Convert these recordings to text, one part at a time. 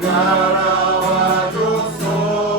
나라와 줬소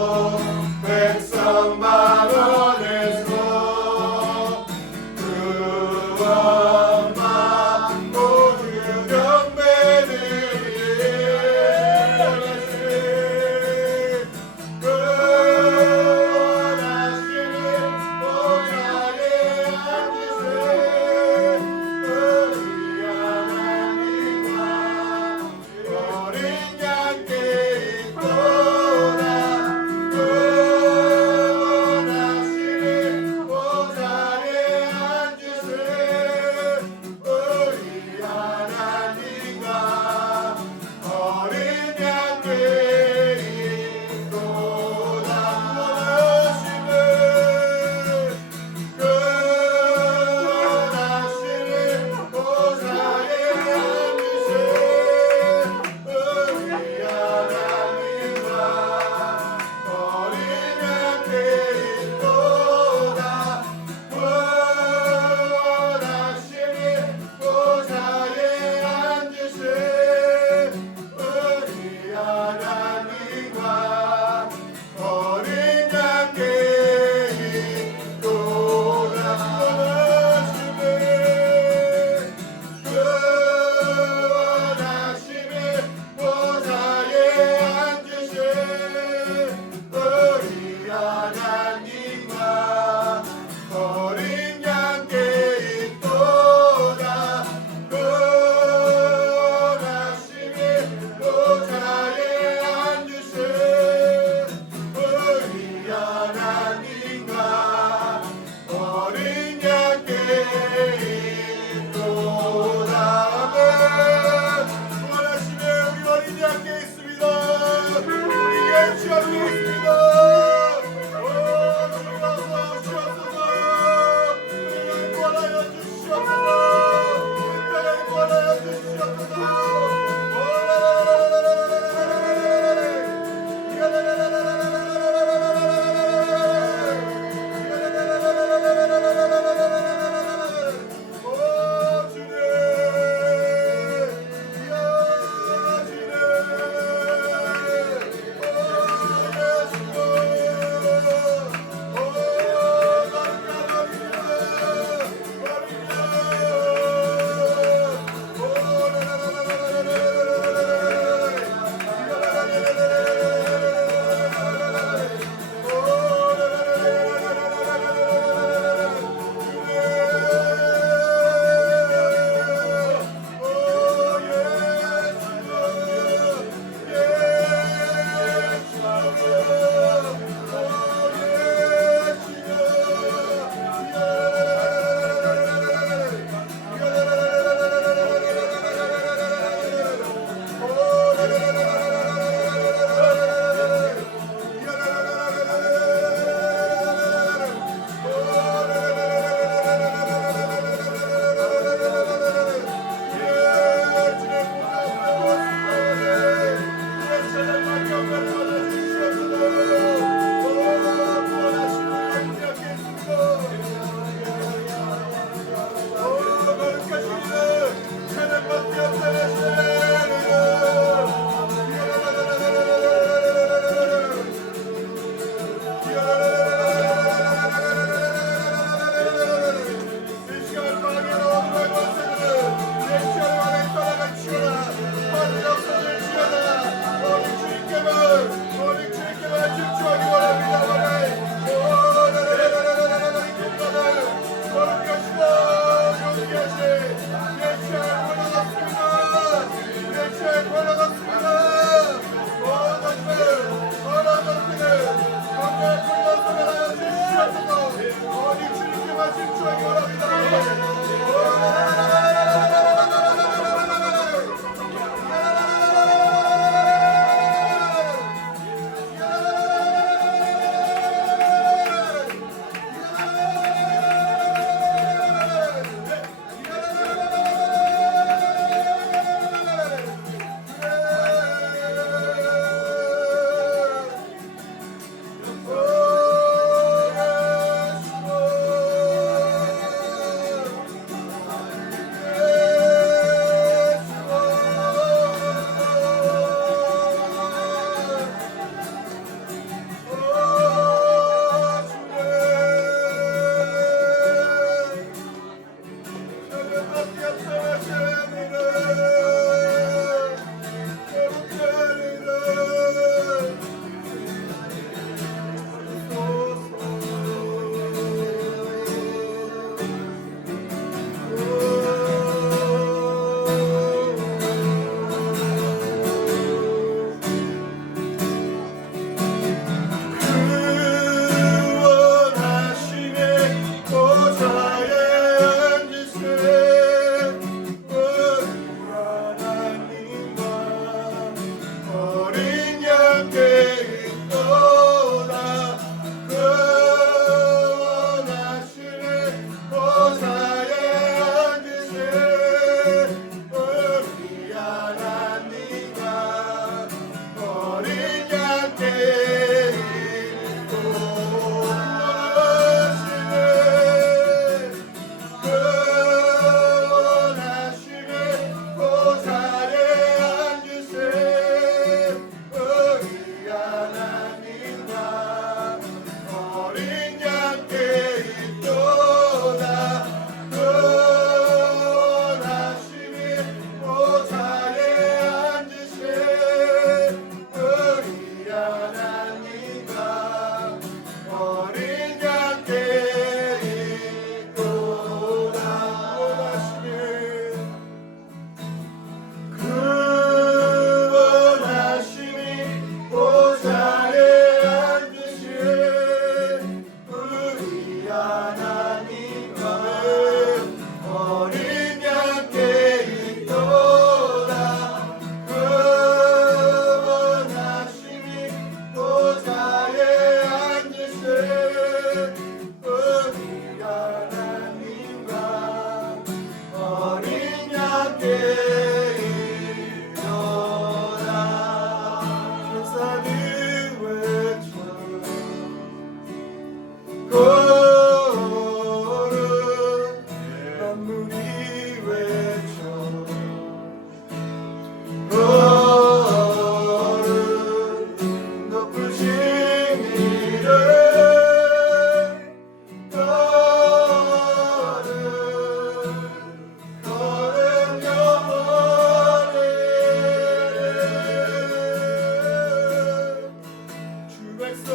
백성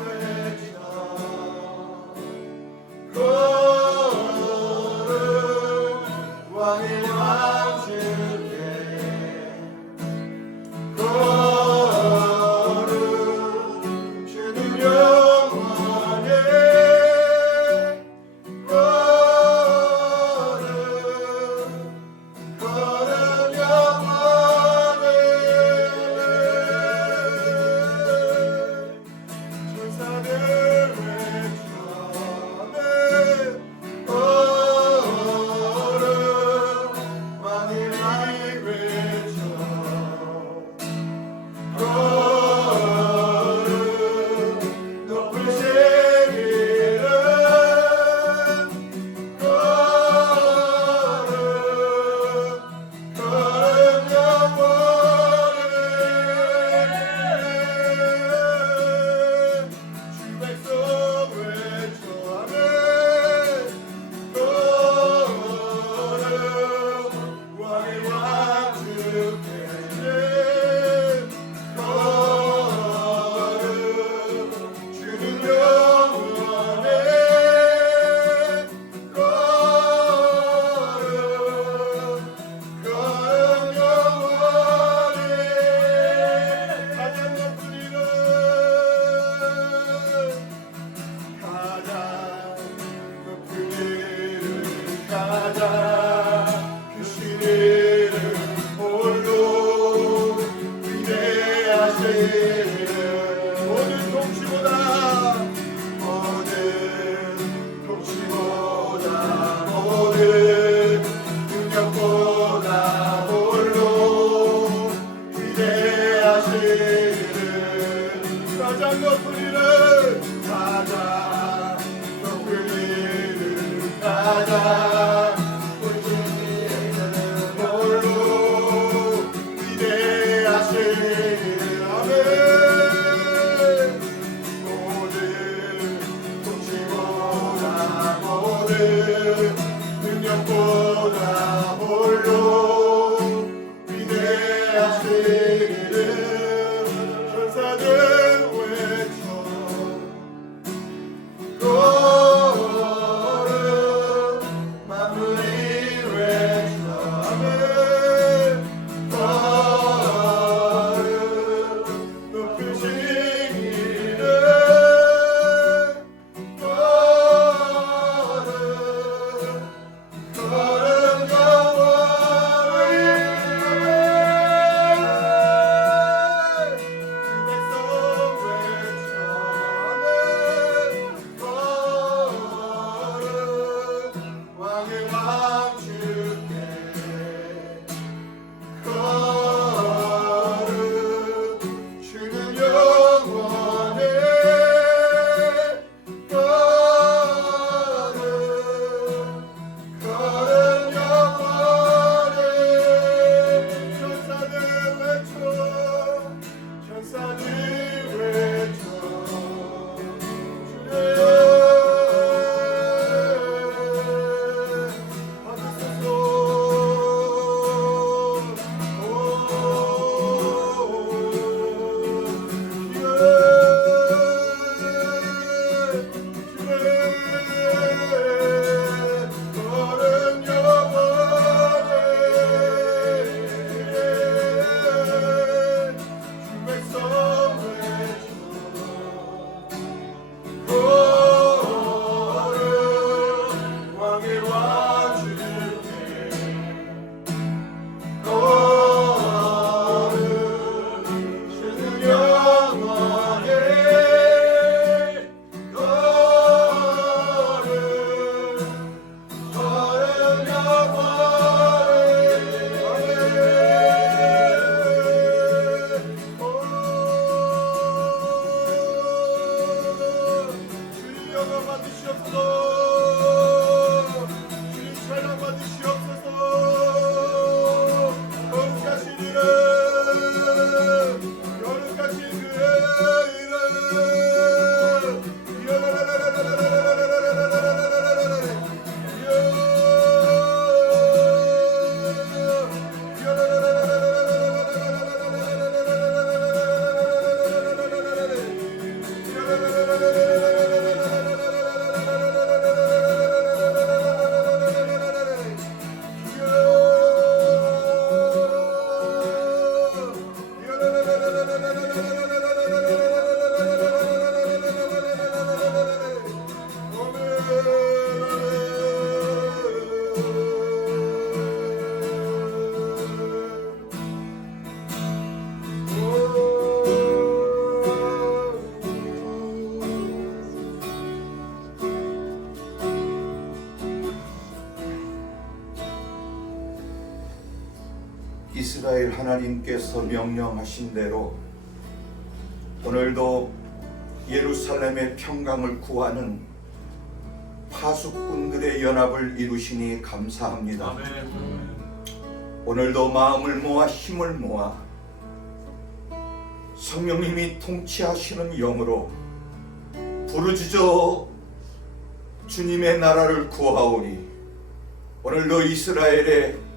외쳐 거룩 왕의 왕 주께 거룩 주는 영원해 거룩 영원해 천사들 외쳐 아멘 거룩 왕의 왕 외쳐 거룩 높으신 이름 거룩 영원해 주 백성 외쳐 아멘 거룩 왕의 왕 주께 거룩 주는 영원해 거룩 영원해 가장 높은 이름 가장 높은 이름 가장 크신 이름 홀로 위대하신 이름 모든 통치보다 모든 통치보다 모든 능력보다 홀로 위대하신 이름 가장 높은 이름 가장 높은 이름 가장 높은 이름 홀로 위대하신 이름 아멘 모든 통치보다 모든 능력보다 홀로 위대하신 이름 천사들 외쳐 거룩 만물이 외쳐 아멘 거룩 높으신 이름 거룩 거룩 이스라엘 하나님께서 명령하신 대로 오늘도 예루살렘의 평강을 구하는 파수꾼들의 연합을 이루시니 감사합니다. 오늘도 마음을 모아 힘을 모아 성령님이 통치하시는 영으로 부르짖어 주님의 나라를 구하오니 오늘도 이스라엘에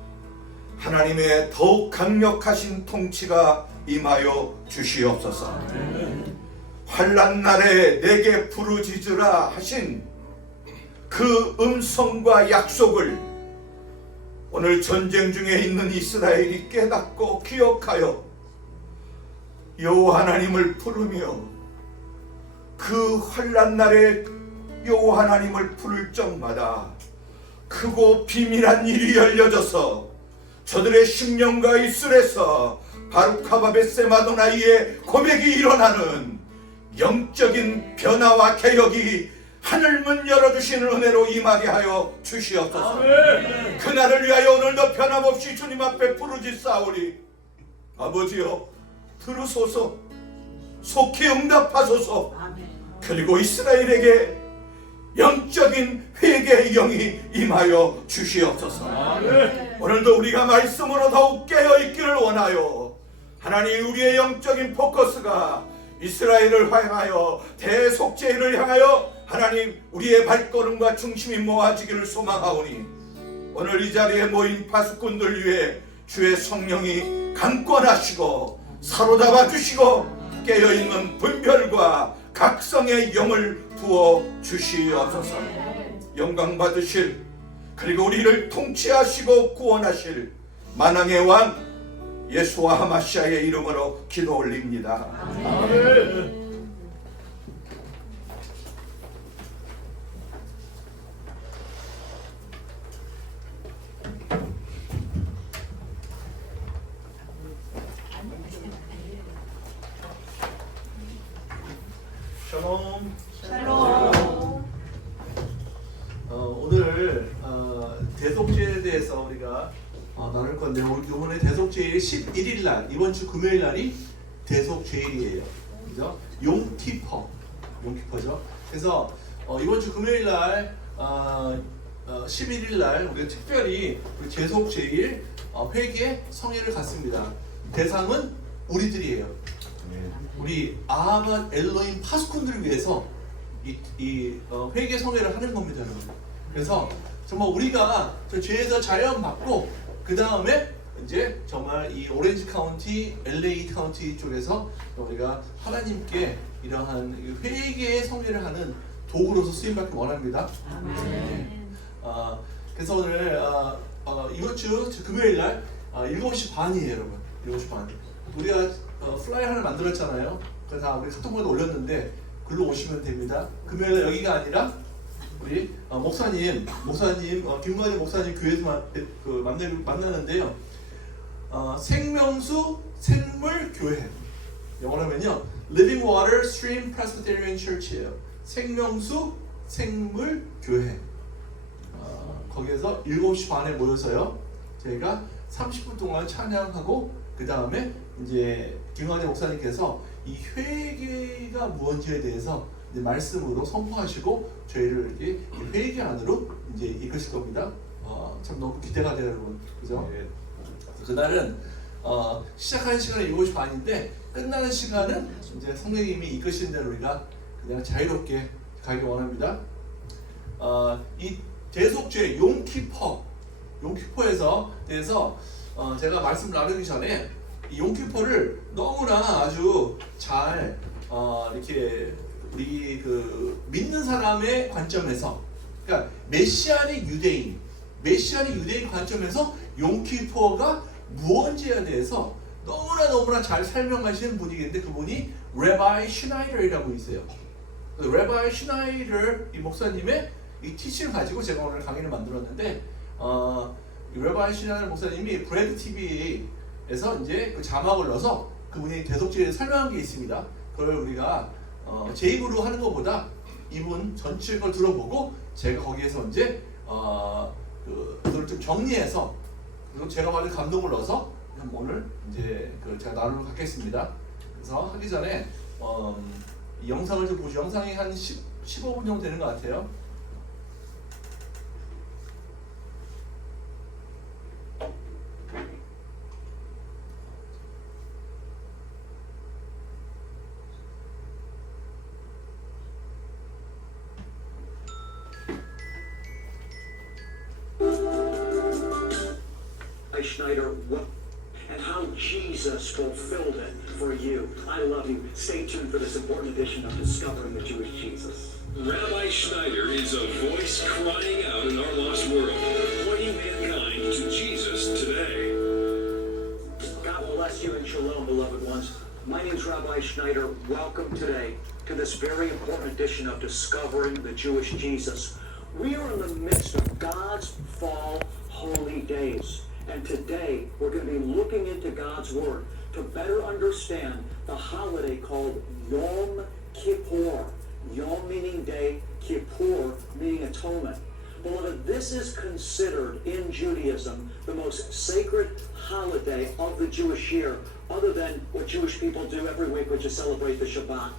하나님의 더욱 강력하신 통치가 임하여 주시옵소서. 환난 날에 내게 부르짖으라 하신 그 음성과 약속을 오늘 전쟁 중에 있는 이스라엘이 깨닫고 기억하여 여호와 하나님을 부르며 그 환난 날에 여호와 하나님을 부를 적마다 크고 비밀한 일이 열려져서 저들의 심령과 입술에서 바루카바베세마도나이의 고백이 일어나는 영적인 변화와 개혁이 하늘문 열어주시는 은혜로 임하게 하여 주시옵소서. 그날을 위하여 오늘도 변함없이 주님 앞에 부르짖사오니 아버지여 들으소서, 속히 응답하소서. 그리고 이스라엘에게 영적인 회개의 영이 임하여 주시옵소서. 오늘도 우리가 말씀으로 더욱 깨어있기를 원하여 하나님 우리의 영적인 포커스가 이스라엘을 향하여 대속죄를 향하여 하나님 우리의 발걸음과 중심이 모아지기를 소망하오니 오늘 이 자리에 모인 파수꾼들 위해 주의 성령이 강권하시고 사로잡아 주시고 깨어있는 분별과 각성의 영을 부어 주시옵소서. 영광 받으실 그리고 우리를 통치하시고 구원하실 만왕의 왕 예수와 하마시아의 이름으로 기도 올립니다. 아멘. 샬롬. 샬롬. 오늘 대속죄에 대해서 우리가 나눌 건데 이번에 대속죄일 11일 날 이번 주 금요일 날이 대속죄일이에요. 그죠? 용키퍼죠. 그래서 이번 주 금요일 날 11일 날 우리가 특별히 대속죄일 회개 성회를 갖습니다. 대상은 우리들이에요. 우리 아합 엘로힘 파수꾼들을 위해서 이 회개 성회를 하는 겁니다, 여러분. 그래서 정말 우리가 저 죄에서 자유함받고 그 다음에 이제 정말 이 오렌지 카운티, LA 카운티 쪽에서 우리가 하나님께 이러한 회개의 성회를 하는 도구로서 쓰임받기 원합니다. 그래서 오늘 이번 주 금요일 날 7시 반이에요, 여러분. 7시 반. 우리가 플라이어 하나 만들었잖아요. 그래서 다 우리 카톡방에 올렸는데 글로 오시면 됩니다. 금요일 날 여기가 아니라 우리 목사님 김관희 목사님 교회에서 만나는데요. 생명수 생물 교회. 영어로 하면요, Living Water Stream Presbyterian Church예요. 생명수 생물 교회. 거기에서 7시 반에 모여서요, 저희가 30분 동안 찬양하고 그 다음에 이제 김관희 목사님께서 이 회개가 무엇인지에 대해서 이제 말씀으로 선포하시고 저희를 이렇게 회개 안으로 이제 이끄실 겁니다. 참 너무 기대가 돼요, 여러분. 그죠? 네. 그날은 시작하는 시간은 7시 반인데 끝나는 시간은 이제 성령님이 이끄신 대로 우리가 그냥 자유롭게 가기 원합니다. 이 대속죄 용키퍼에서 대해서 제가 말씀 나누기 전에 이 용키퍼를 너무나 아주 잘 이렇게 우리 그 믿는 사람의 관점에서, 그러니까 메시아닉 유대인 관점에서 용키퍼가 무언지에 대해서 너무나 잘 설명하시는 분이 있는데 그분이 레바이 슈나이더이라고 있어요. 레바이 슈나이더 이 목사님의 이 티칭을 가지고 제가 오늘 강의를 만들었는데 레바이 슈나이더 목사님이 브레드 TV에서 이제 그 자막을 넣어서 그분이 대속죄를 설명한 게 있습니다. 그걸 우리가 제 입으로 하는 것보다 이분 전체 걸 들어보고 제가 거기에서 이제 그걸 좀 정리해서 그리고 제가 받은 감동을 넣어서 오늘 이제 제가 나누러 가겠습니다. 그래서 하기 전에 이 영상을 좀 보시죠. 영상이 한 15분 정도 되는 것 같아요. Schneider, and how Jesus fulfilled it for you. I love you. Stay tuned for this important edition of Discovering the Jewish Jesus. Rabbi Schneider is a voice crying out in our lost world, pointing mankind to Jesus today. God bless you and shalom, beloved ones. My name is Rabbi Schneider. Welcome today to this very important edition of Discovering the Jewish Jesus. We are in the midst of God's fall holy days. And today, we're going to be looking into God's Word to better understand the holiday called Yom Kippur. Yom meaning day, Kippur meaning atonement. Beloved, this is considered in Judaism the most sacred holiday of the Jewish year, other than what Jewish people do every week, which is celebrate the Shabbat.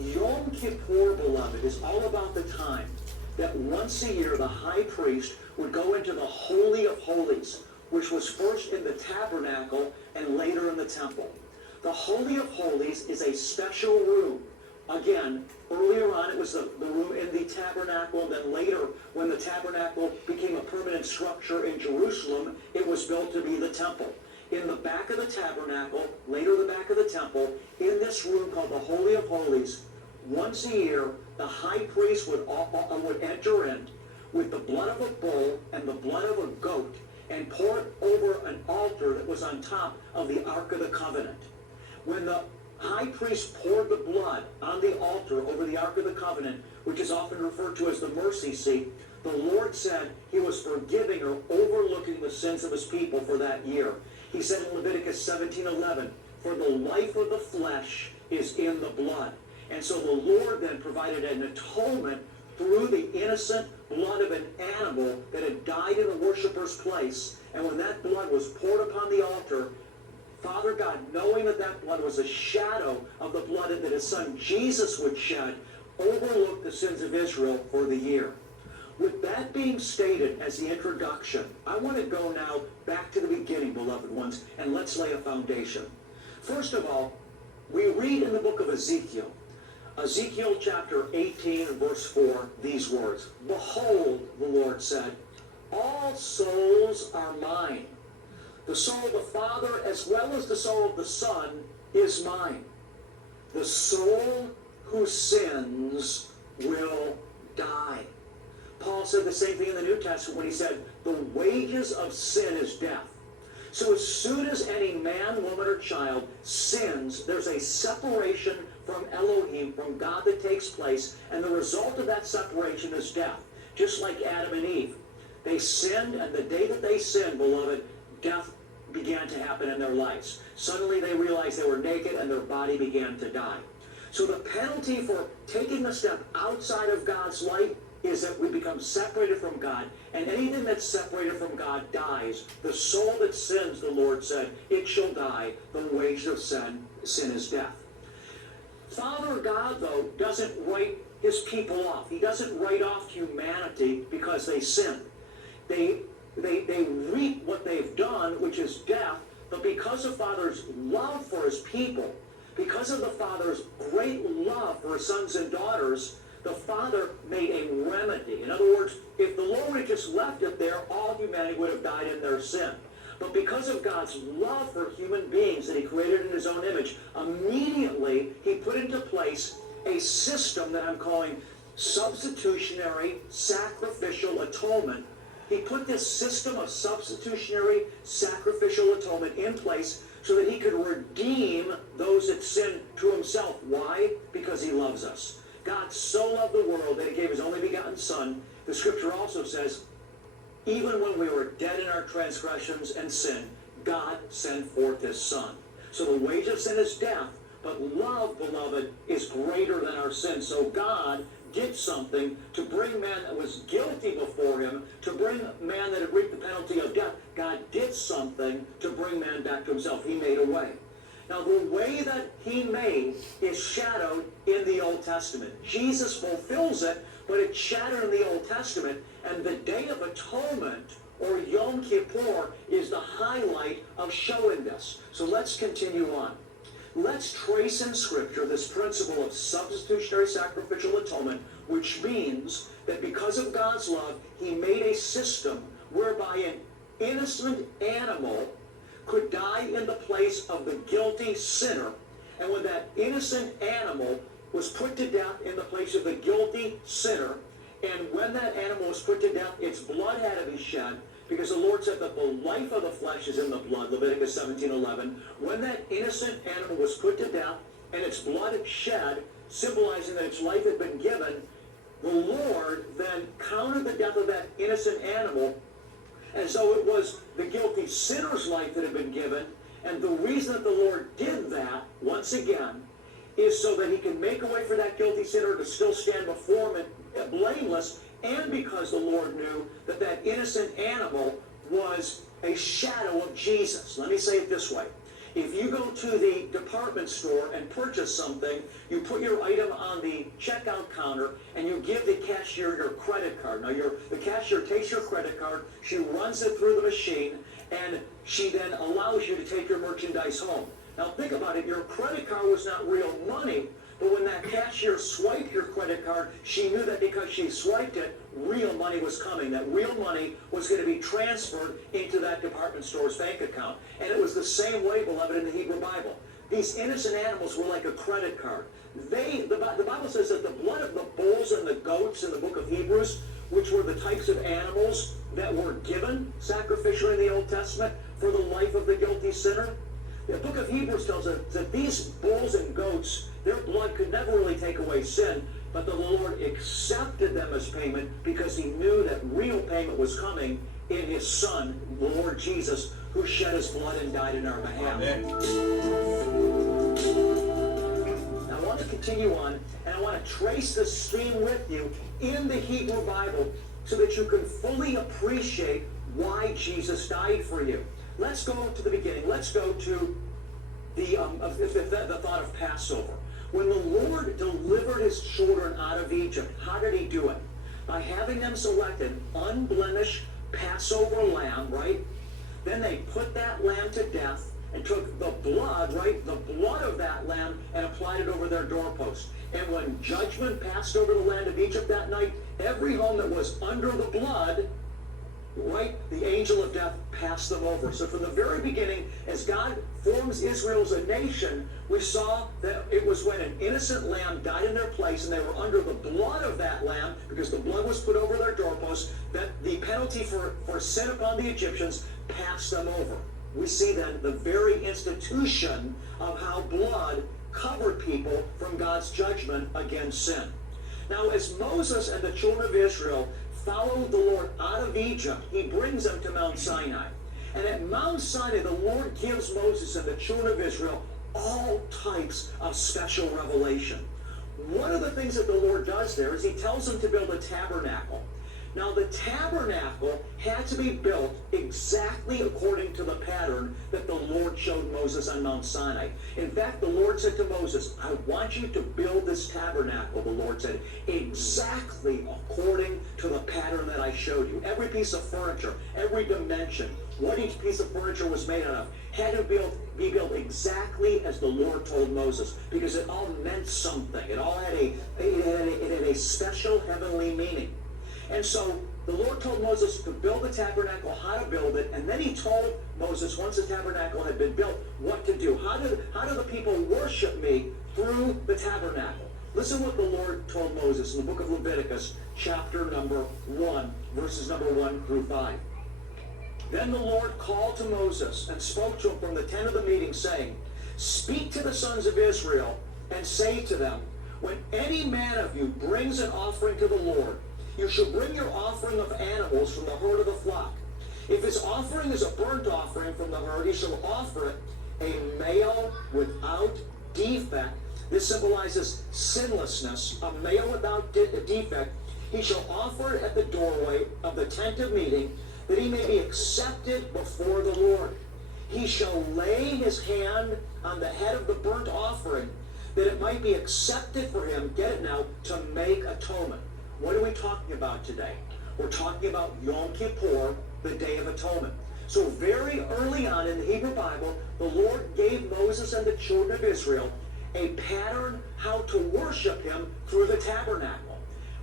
Yom Kippur, beloved, is all about the time that once a year the high priest would go into the Holy of Holies, which was first in the tabernacle and later in the temple. The Holy of Holies is a special room. Again, earlier on it was the room in the tabernacle, and then later when the tabernacle became a permanent structure in Jerusalem, it was built to be the temple. In the back of the tabernacle, later the back of the temple, in this room called the Holy of Holies, once a year the high priest would enter in with the blood of a bull and the blood of a goat, and pour it over an altar that was on top of the Ark of the Covenant. When the high priest poured the blood on the altar over the Ark of the Covenant, which is often referred to as the mercy seat, the Lord said he was forgiving or overlooking the sins of his people for that year. He said in Leviticus 17:11, "For the life of the flesh is in the blood." And so the Lord then provided an atonement through the innocent blood of an animal that had died in the worshiper's place. And when that blood was poured upon the altar, Father God, knowing that that blood was a shadow of the blood that his son Jesus would shed, overlooked the sins of Israel for the year. With that being stated as the introduction, I want to go now back to the beginning, beloved ones, and let's lay a foundation. First of all, we read in the book of Ezekiel, Ezekiel chapter 18 and verse 4, these words, "Behold," the Lord said, "all souls are mine. The soul of the Father as well as the soul of the Son is mine. The soul who sins will die." Paul said the same thing in the New Testament when he said, "The wages of sin is death." So as soon as any man, woman, or child sins, there's a separation from Elohim, from God, that takes place, and the result of that separation is death. Just like Adam and Eve. They sinned, and the day that they sinned, beloved, death began to happen in their lives. Suddenly they realized they were naked, and their body began to die. So the penalty for taking a step outside of God's light is that we become separated from God, and anything that's separated from God dies. The soul that sins, the Lord said, it shall die. The wage of sin is death. Father God, though, doesn't write his people off. He doesn't write off humanity because they sin. They reap what they've done, which is death, but because of Father's love for his people, because of the Father's great love for his sons and daughters, the Father made a remedy. In other words, if the Lord had just left it there, all humanity would have died in their sin. But because of God's love for human beings that he created in his own image, immediately he put into place a system that I'm calling substitutionary sacrificial atonement. He put this system of substitutionary sacrificial atonement in place so that he could redeem those that sin to himself. Why? Because he loves us. God so loved the world that he gave his only begotten Son. The scripture also says, even when we were dead in our transgressions and sin, God sent forth his Son. So the wage of sin is death, But love, beloved, is greater than our sin. So God did something to bring man that was guilty before him, to bring man that had reaped the penalty of death. God did something to bring man back to himself. He made a way. Now, the way that he made is shadowed in the Old Testament. Jesus fulfills it, but it's shadowed in the Old Testament. And the Day of Atonement, or Yom Kippur, is the highlight of showing this. So let's continue on. Let's trace in Scripture this principle of substitutionary sacrificial atonement, which means that because of God's love, he made a system whereby an innocent animal could die in the place of the guilty sinner. And when that innocent animal was put to death in the place of the guilty sinner, and when that animal was put to death, its blood had to be shed, because the Lord said that the life of the flesh is in the blood, Leviticus 17:11. When that innocent animal was put to death and its blood shed, symbolizing that its life had been given, the Lord then counted the death of that innocent animal as though it was the guilty sinner's life that had been given. And the reason that the Lord did that, once again, is so that he can make a way for that guilty sinner to still stand before him blameless, and because the Lord knew that that innocent animal was a shadow of Jesus. Let me say it this way. If you go to the department store and purchase something, you put your item on the checkout counter and you give the cashier your credit card. Now, the cashier takes your credit card, she runs it through the machine, and she then allows you to take your merchandise home. Now, think about it. Your credit card was not real money, but when that cashier swiped your credit card, she knew that because she swiped it, real money was coming. That real money was going to be transferred into that department store's bank account. And it was the same way, beloved, in the Hebrew Bible. These innocent animals were like a credit card. The Bible says that the blood of the bulls and the goats in the book of Hebrews, which were the types of animals that were given sacrificially in the Old Testament for the life of the guilty sinner, the book of Hebrews tells us that these bulls and goats, their blood could never really take away sin, but the Lord accepted them as payment because he knew that real payment was coming in his Son, the Lord Jesus, who shed his blood and died in our behalf. Amen. Now, I want to continue on, and I want to trace this theme with you in the Hebrew Bible so that you can fully appreciate why Jesus died for you. Let's go to the beginning. Let's go to the thought of Passover. When the Lord delivered his children out of Egypt, how did he do it? By having them select an unblemished Passover lamb, right? Then they put that lamb to death and took the blood, right? The blood of that lamb and applied it over their doorpost. And when judgment passed over the land of Egypt that night, every home that was under the blood, right, the angel of death passed them over. So from the very beginning, as God forms Israel as a nation, we saw that it was when an innocent lamb died in their place and they were under the blood of that lamb, because the blood was put over their doorposts, that the penalty for sin upon the Egyptians passed them over. We see then the very institution of how blood covered people from God's judgment against sin. Now, as Moses and the children of Israel followed the Lord out of Egypt, he brings them to Mount Sinai. And at Mount Sinai, the Lord gives Moses and the children of Israel all types of special revelation. One of the things that the Lord does there is he tells them to build a tabernacle. Now, the tabernacle had to be built exactly according to the pattern that the Lord showed Moses on Mount Sinai. In fact, the Lord said to Moses, I want you to build this tabernacle, the Lord said, exactly according to the pattern that I showed you. Every piece of furniture, every dimension, what each piece of furniture was made out of, had to be built exactly as the Lord told Moses, because it all meant something. It all had a special heavenly meaning. And so the Lord told Moses to build the tabernacle, how to build it, and then he told Moses, once the tabernacle had been built, what to do. How do the people worship me through the tabernacle? Listen what the Lord told Moses in the book of Leviticus, chapter number 1, verses number 1 through 5. Then the Lord called to Moses and spoke to him from the tent of the meeting, saying, Speak to the sons of Israel and say to them, when any man of you brings an offering to the Lord, you shall bring your offering of animals from the herd of the flock. If his offering is a burnt offering from the herd, he shall offer it a male without defect. This symbolizes sinlessness, a male without defect. He shall offer it at the doorway of the tent of meeting, that he may be accepted before the Lord. He shall lay his hand on the head of the burnt offering, that it might be accepted for him, get it now, to make atonement. What are we talking about today? We're talking about Yom Kippur, the Day of Atonement. So very early on in the Hebrew Bible, the Lord gave Moses and the children of Israel a pattern how to worship him through the tabernacle.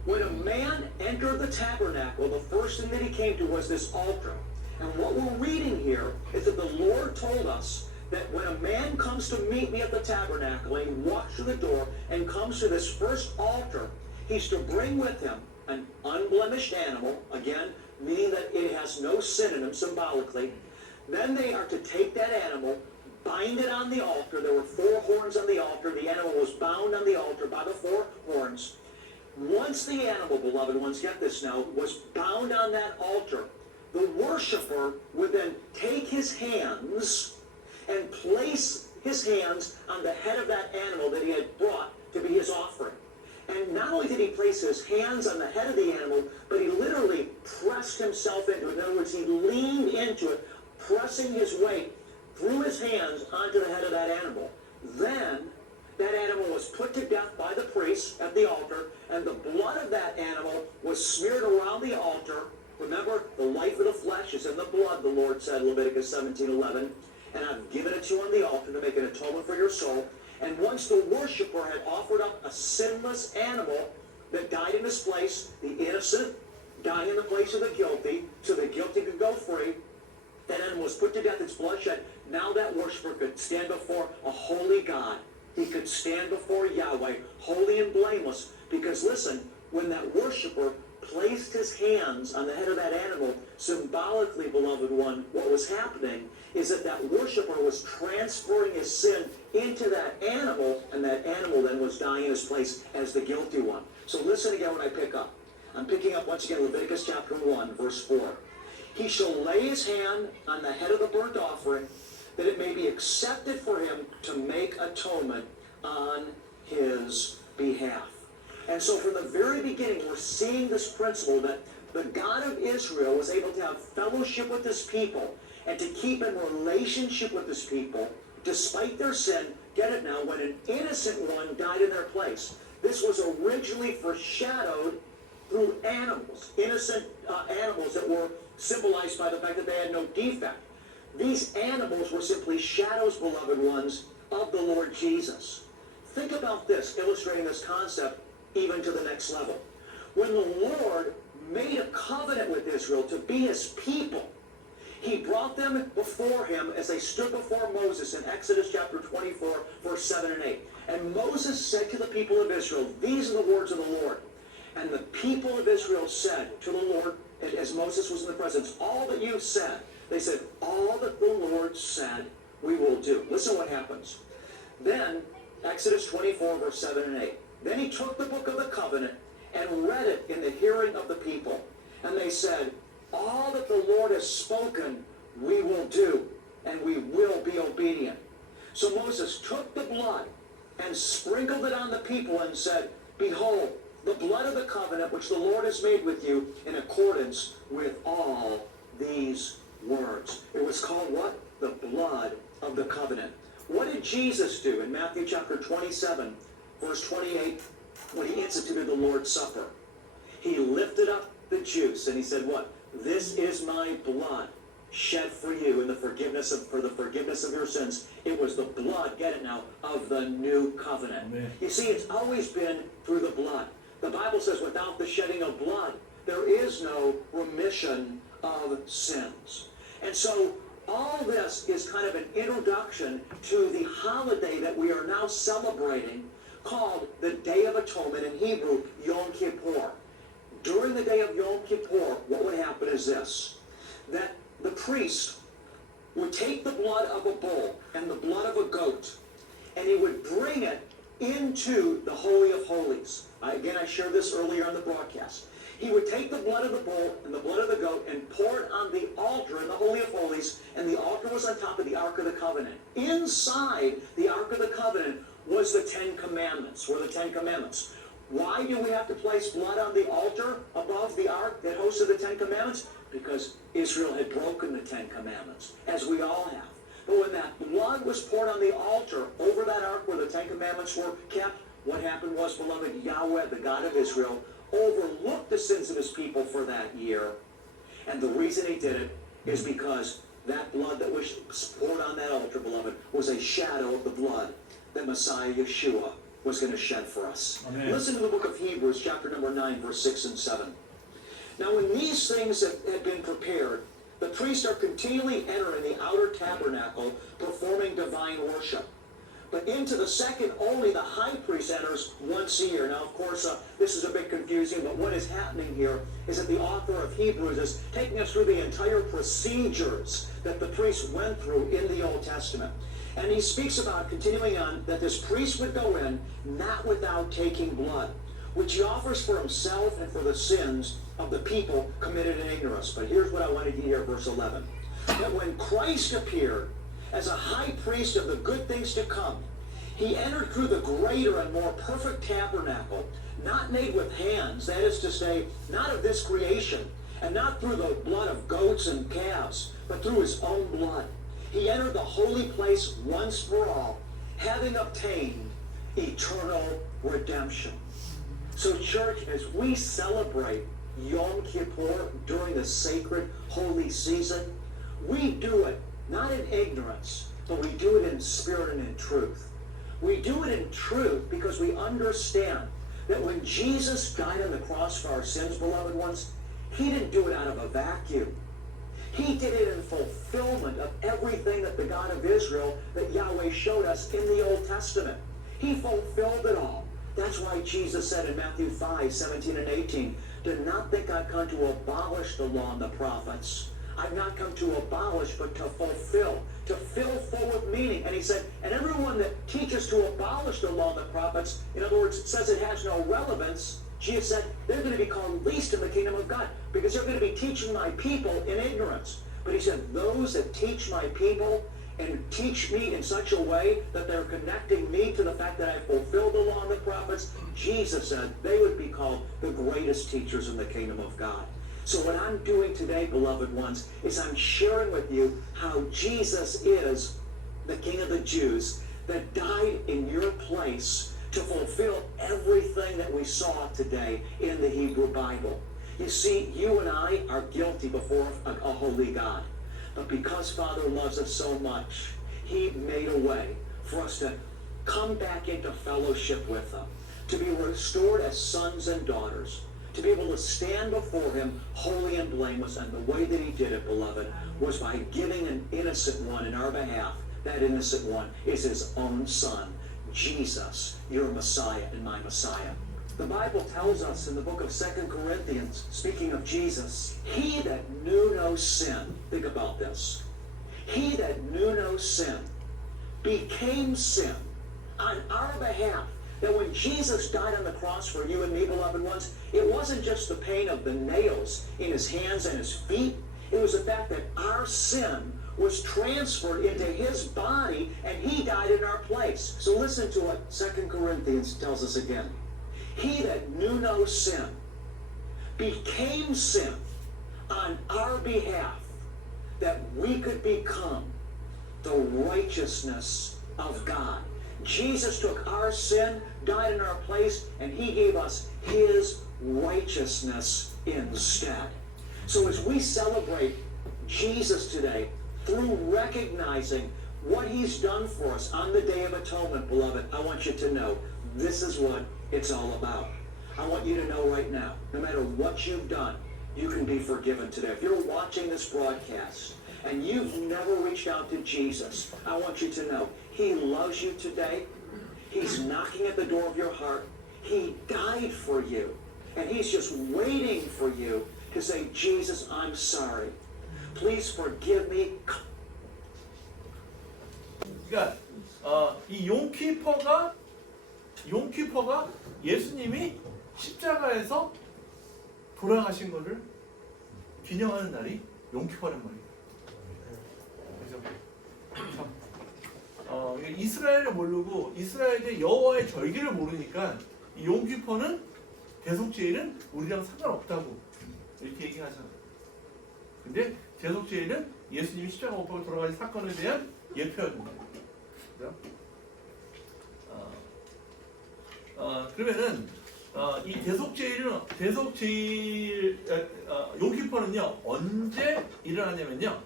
When a man entered the tabernacle, the first thing that he came to was this altar. And what we're reading here is that the Lord told us that when a man comes to meet me at the tabernacle and he walks through the door and comes to this first altar, he's to bring with him an unblemished animal, again, meaning that it has no sin in him symbolically. Then they are to take that animal, bind it on the altar. There were 4 horns on the altar. The animal was bound on the altar by the 4 horns. Once the animal, beloved ones, get this now, was bound on that altar, the worshiper would then take his hands and place his hands on the head of that animal that he had brought to be his offering. And not only did he place his hands on the head of the animal, but he literally pressed himself into it. In other words, he leaned into it, pressing his weight through his hands onto the head of that animal. Then that animal was put to death by the priest at the altar, and the blood of that animal was smeared around the altar. Remember, the life of the flesh is in the blood, the Lord said, Leviticus 17:11. And I've given it to you on the altar to make an atonement for your soul. And once the worshiper had offered up a sinless animal that died in his place, the innocent dying in the place of the guilty, so the guilty could go free, that animal was put to death, its blood shed. Now that worshiper could stand before a holy God. He could stand before Yahweh, holy and blameless. Because listen, when that worshiper placed his hands on the head of that animal, symbolically, beloved one, what was happening is that that worshiper was transferring his sin into that animal, and that animal then was dying in his place as the guilty one. So listen again when I pick up. I'm picking up once again Leviticus chapter 1, verse 4. He shall lay his hand on the head of the burnt offering, that it may be accepted for him to make atonement on his behalf. And so from the very beginning, we're seeing this principle that the God of Israel was able to have fellowship with his people and to keep in relationship with his people despite their sin. Get it now, when an innocent one died in their place. This was originally foreshadowed through animals, innocent animals that were symbolized by the fact that they had no defect. These animals were simply shadows, beloved ones, of the Lord Jesus. Think about this, illustrating this concept even to the next level. When the Lord made a covenant with Israel to be his people, he brought them before him as they stood before Moses in Exodus chapter 24, verse 7 and 8. And Moses said to the people of Israel, these are the words of the Lord. And the people of Israel said to the Lord, as Moses was in the presence, all that you said, they said, all that the Lord said, we will do. Listen what happens. Then, Exodus 24, verse 7 and 8. Then he took the book of the covenant and read it in the hearing of the people. And they said, all that the Lord has spoken, we will do, and we will be obedient. So Moses took the blood and sprinkled it on the people and said, behold, the blood of the covenant which the Lord has made with you in accordance with all these words. It was called what? The blood of the covenant. What did Jesus do in Matthew chapter 27, verse 28, when he instituted the Lord's Supper? He lifted up the juice and he said what? This is my blood shed for you in the forgiveness of your sins. It was the blood, get it now, of the new covenant. Amen. You see, it's always been through the blood. The Bible says without the shedding of blood, there is no remission of sins. And so all this is kind of an introduction to the holiday that we are now celebrating called the Day of Atonement, in Hebrew, Yom Kippur. During the day of Yom Kippur, what would happen is this, that the priest would take the blood of a bull and the blood of a goat, and he would bring it into the Holy of Holies. Again, I shared this earlier on the broadcast. He would take the blood of the bull and the blood of the goat and pour it on the altar in the Holy of Holies, and the altar was on top of the Ark of the Covenant. Inside the Ark of the Covenant was the Ten Commandments, were the Ten Commandments. Why do we have to place blood on the altar above the ark that hosted the Ten Commandments? Because Israel had broken the Ten Commandments, as we all have. But when that blood was poured on the altar over that ark where the Ten Commandments were kept, what happened was, beloved, Yahweh, the God of Israel, overlooked the sins of his people for that year. And the reason he did it is because that blood that was poured on that altar, beloved, was a shadow of the blood that Messiah Yeshua was going to shed for us. Amen. Listen to the book of Hebrews, chapter number 9, verse 6 and 7. Now when these things had been prepared, the priests are continually entering the outer tabernacle, performing divine worship. But into the second only the high priest enters once a year. Now, of course, this is a bit confusing, but what is happening here is that the author of Hebrews is taking us through the entire procedures that the priests went through in the Old Testament. And he speaks about, continuing on, that this priest would go in, not without taking blood, which he offers for himself and for the sins of the people committed in ignorance. But here's what I wanted you to hear, verse 11. That when Christ appeared as a high priest of the good things to come, he entered through the greater and more perfect tabernacle, not made with hands, that is to say, not of this creation, and not through the blood of goats and calves, but through his own blood. He entered the holy place once for all, having obtained eternal redemption. So, church, as we celebrate Yom Kippur during the sacred holy season, we do it not in ignorance, but we do it in spirit and in truth. We do it in truth because we understand that when Jesus died on the cross for our sins, beloved ones, he didn't do it out of a vacuum. He did it in fulfillment of everything that the God of Israel, that Yahweh showed us in the Old Testament. He fulfilled it all. That's why Jesus said in Matthew 5, 17 and 18, "Do not think I've come to abolish the law and the prophets. I've not come to abolish, but to fulfill. To fill full with meaning." And he said, and everyone that teaches to abolish the law and the prophets, in other words, says it has no relevance, Jesus said, they're going to be called least in the kingdom of God, because they're going to be teaching my people in ignorance. But he said, those that teach my people and teach me in such a way that they're connecting me to the fact that I fulfilled the law and the prophets, Jesus said they would be called the greatest teachers in the kingdom of God. So what I'm doing today, beloved ones, is I'm sharing with you how Jesus is the King of the Jews that died in your place to fulfill everything that we saw today in the Hebrew Bible. You see, you and I are guilty before a holy God. But because Father loves us so much, he made a way for us to come back into fellowship with him, to be restored as sons and daughters, to be able to stand before him holy and blameless. And the way that he did it, beloved, was by giving an innocent one in our behalf. That innocent one is his own son, Jesus, your Messiah and my Messiah. The Bible tells us in the book of 2 Corinthians, speaking of Jesus, he that knew no sin, think about this, he that knew no sin became sin on our behalf. That when Jesus died on the cross for you and me, beloved ones, it wasn't just the pain of the nails in his hands and his feet. It was the fact that our sin was transferred into his body and he died in our place. So listen to what 2 Corinthians tells us again. He that knew no sin became sin on our behalf, that we could become the righteousness of God. Jesus took our sin, died in our place, and he gave us his righteousness instead. So as we celebrate Jesus today, through recognizing what he's done for us on the Day of Atonement, beloved, I want you to know this is what it's all about. I want you to know right now, no matter what you've done, you can be forgiven today. If you're watching this broadcast and you've never reached out to Jesus, I want you to know he loves you today. He's knocking at the door of your heart. He died for you. And he's just waiting for you to say, Jesus, I'm sorry. Please forgive me. 그러니까 이 용키퍼가 예수님이 십자가에서 돌아가신 것을 기념하는 날이 용키퍼란 말이에요. 그래서 참 이스라엘을 모르고 이스라엘의 여호와의 절기를 모르니까 이 용키퍼는 대속죄일은 우리랑 상관없다고 이렇게 얘기하잖아요. 근데 대속죄일은 예수님이 십자가 못 박고 돌아가신 사건에 대한 예표입니다. 그죠? 그러면은 이 대속죄일 용키퍼는요 언제 일어나냐면요,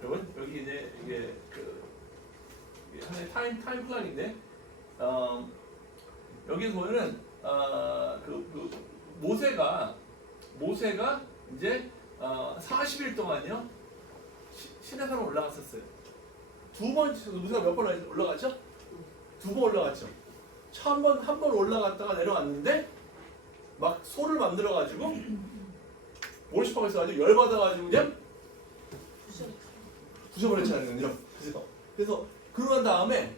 여러분 여기 이게 하나의 타임 플랜인데 여기서 보면은 모세가 이제 40일 동안요 시내산으로 올라갔었어요. 모세가 몇 번 올라갔죠? 2번 올라갔죠. 한 번 올라갔다가 내려왔는데 막 소를 만들어가지고 모르시파가 있어가지고 열받아가지고 그냥 부셔버렸잖아요. 그래서 그러고 난 다음에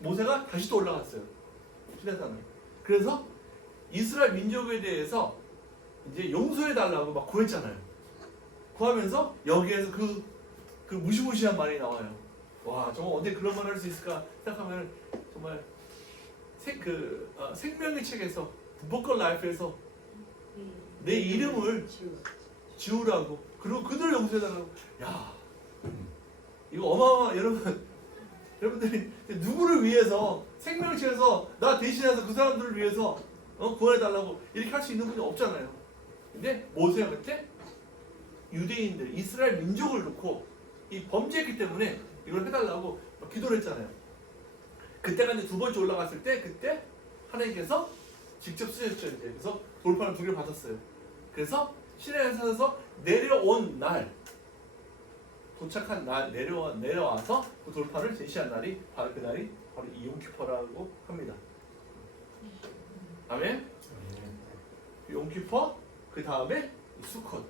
모세가 다시 또 올라갔어요. 시내산을. 그래서 이스라엘 민족에 대해서 이제 용서해달라고 막 구했잖아요. 구하면서 여기에서 그 무시무시한 말이 나와요. 와, 정말 언제 그런 말 할 수 있을까 생각하면 정말 생명의 책에서 Book of Life에서 내 이름을 지우라고, 그리고 그들을 용서해달라고. 야, 이거 어마어마. 여러분들이 누구를 위해서 생명의 책에서 나 대신해서 그 사람들을 위해서 구원해달라고 이렇게 할 수 있는 분이 없잖아요. 근데 모세가 그때 유대인들, 이스라엘 민족을 놓고 이 범죄했기 때문에 이걸 해달라고 기도를 했잖아요. 그때가 이제 2번째 올라갔을 때 그때 하나님께서 직접 쓰셨죠. 이제. 그래서 돌판을 2개를 받았어요. 그래서 시내에서 내려온 날, 도착한 날, 내려와서 그 돌판을 제시한 날이 바로 그날이 바로 이 용키퍼라고 합니다. 아멘. 용키퍼, 그 다음에 수컷이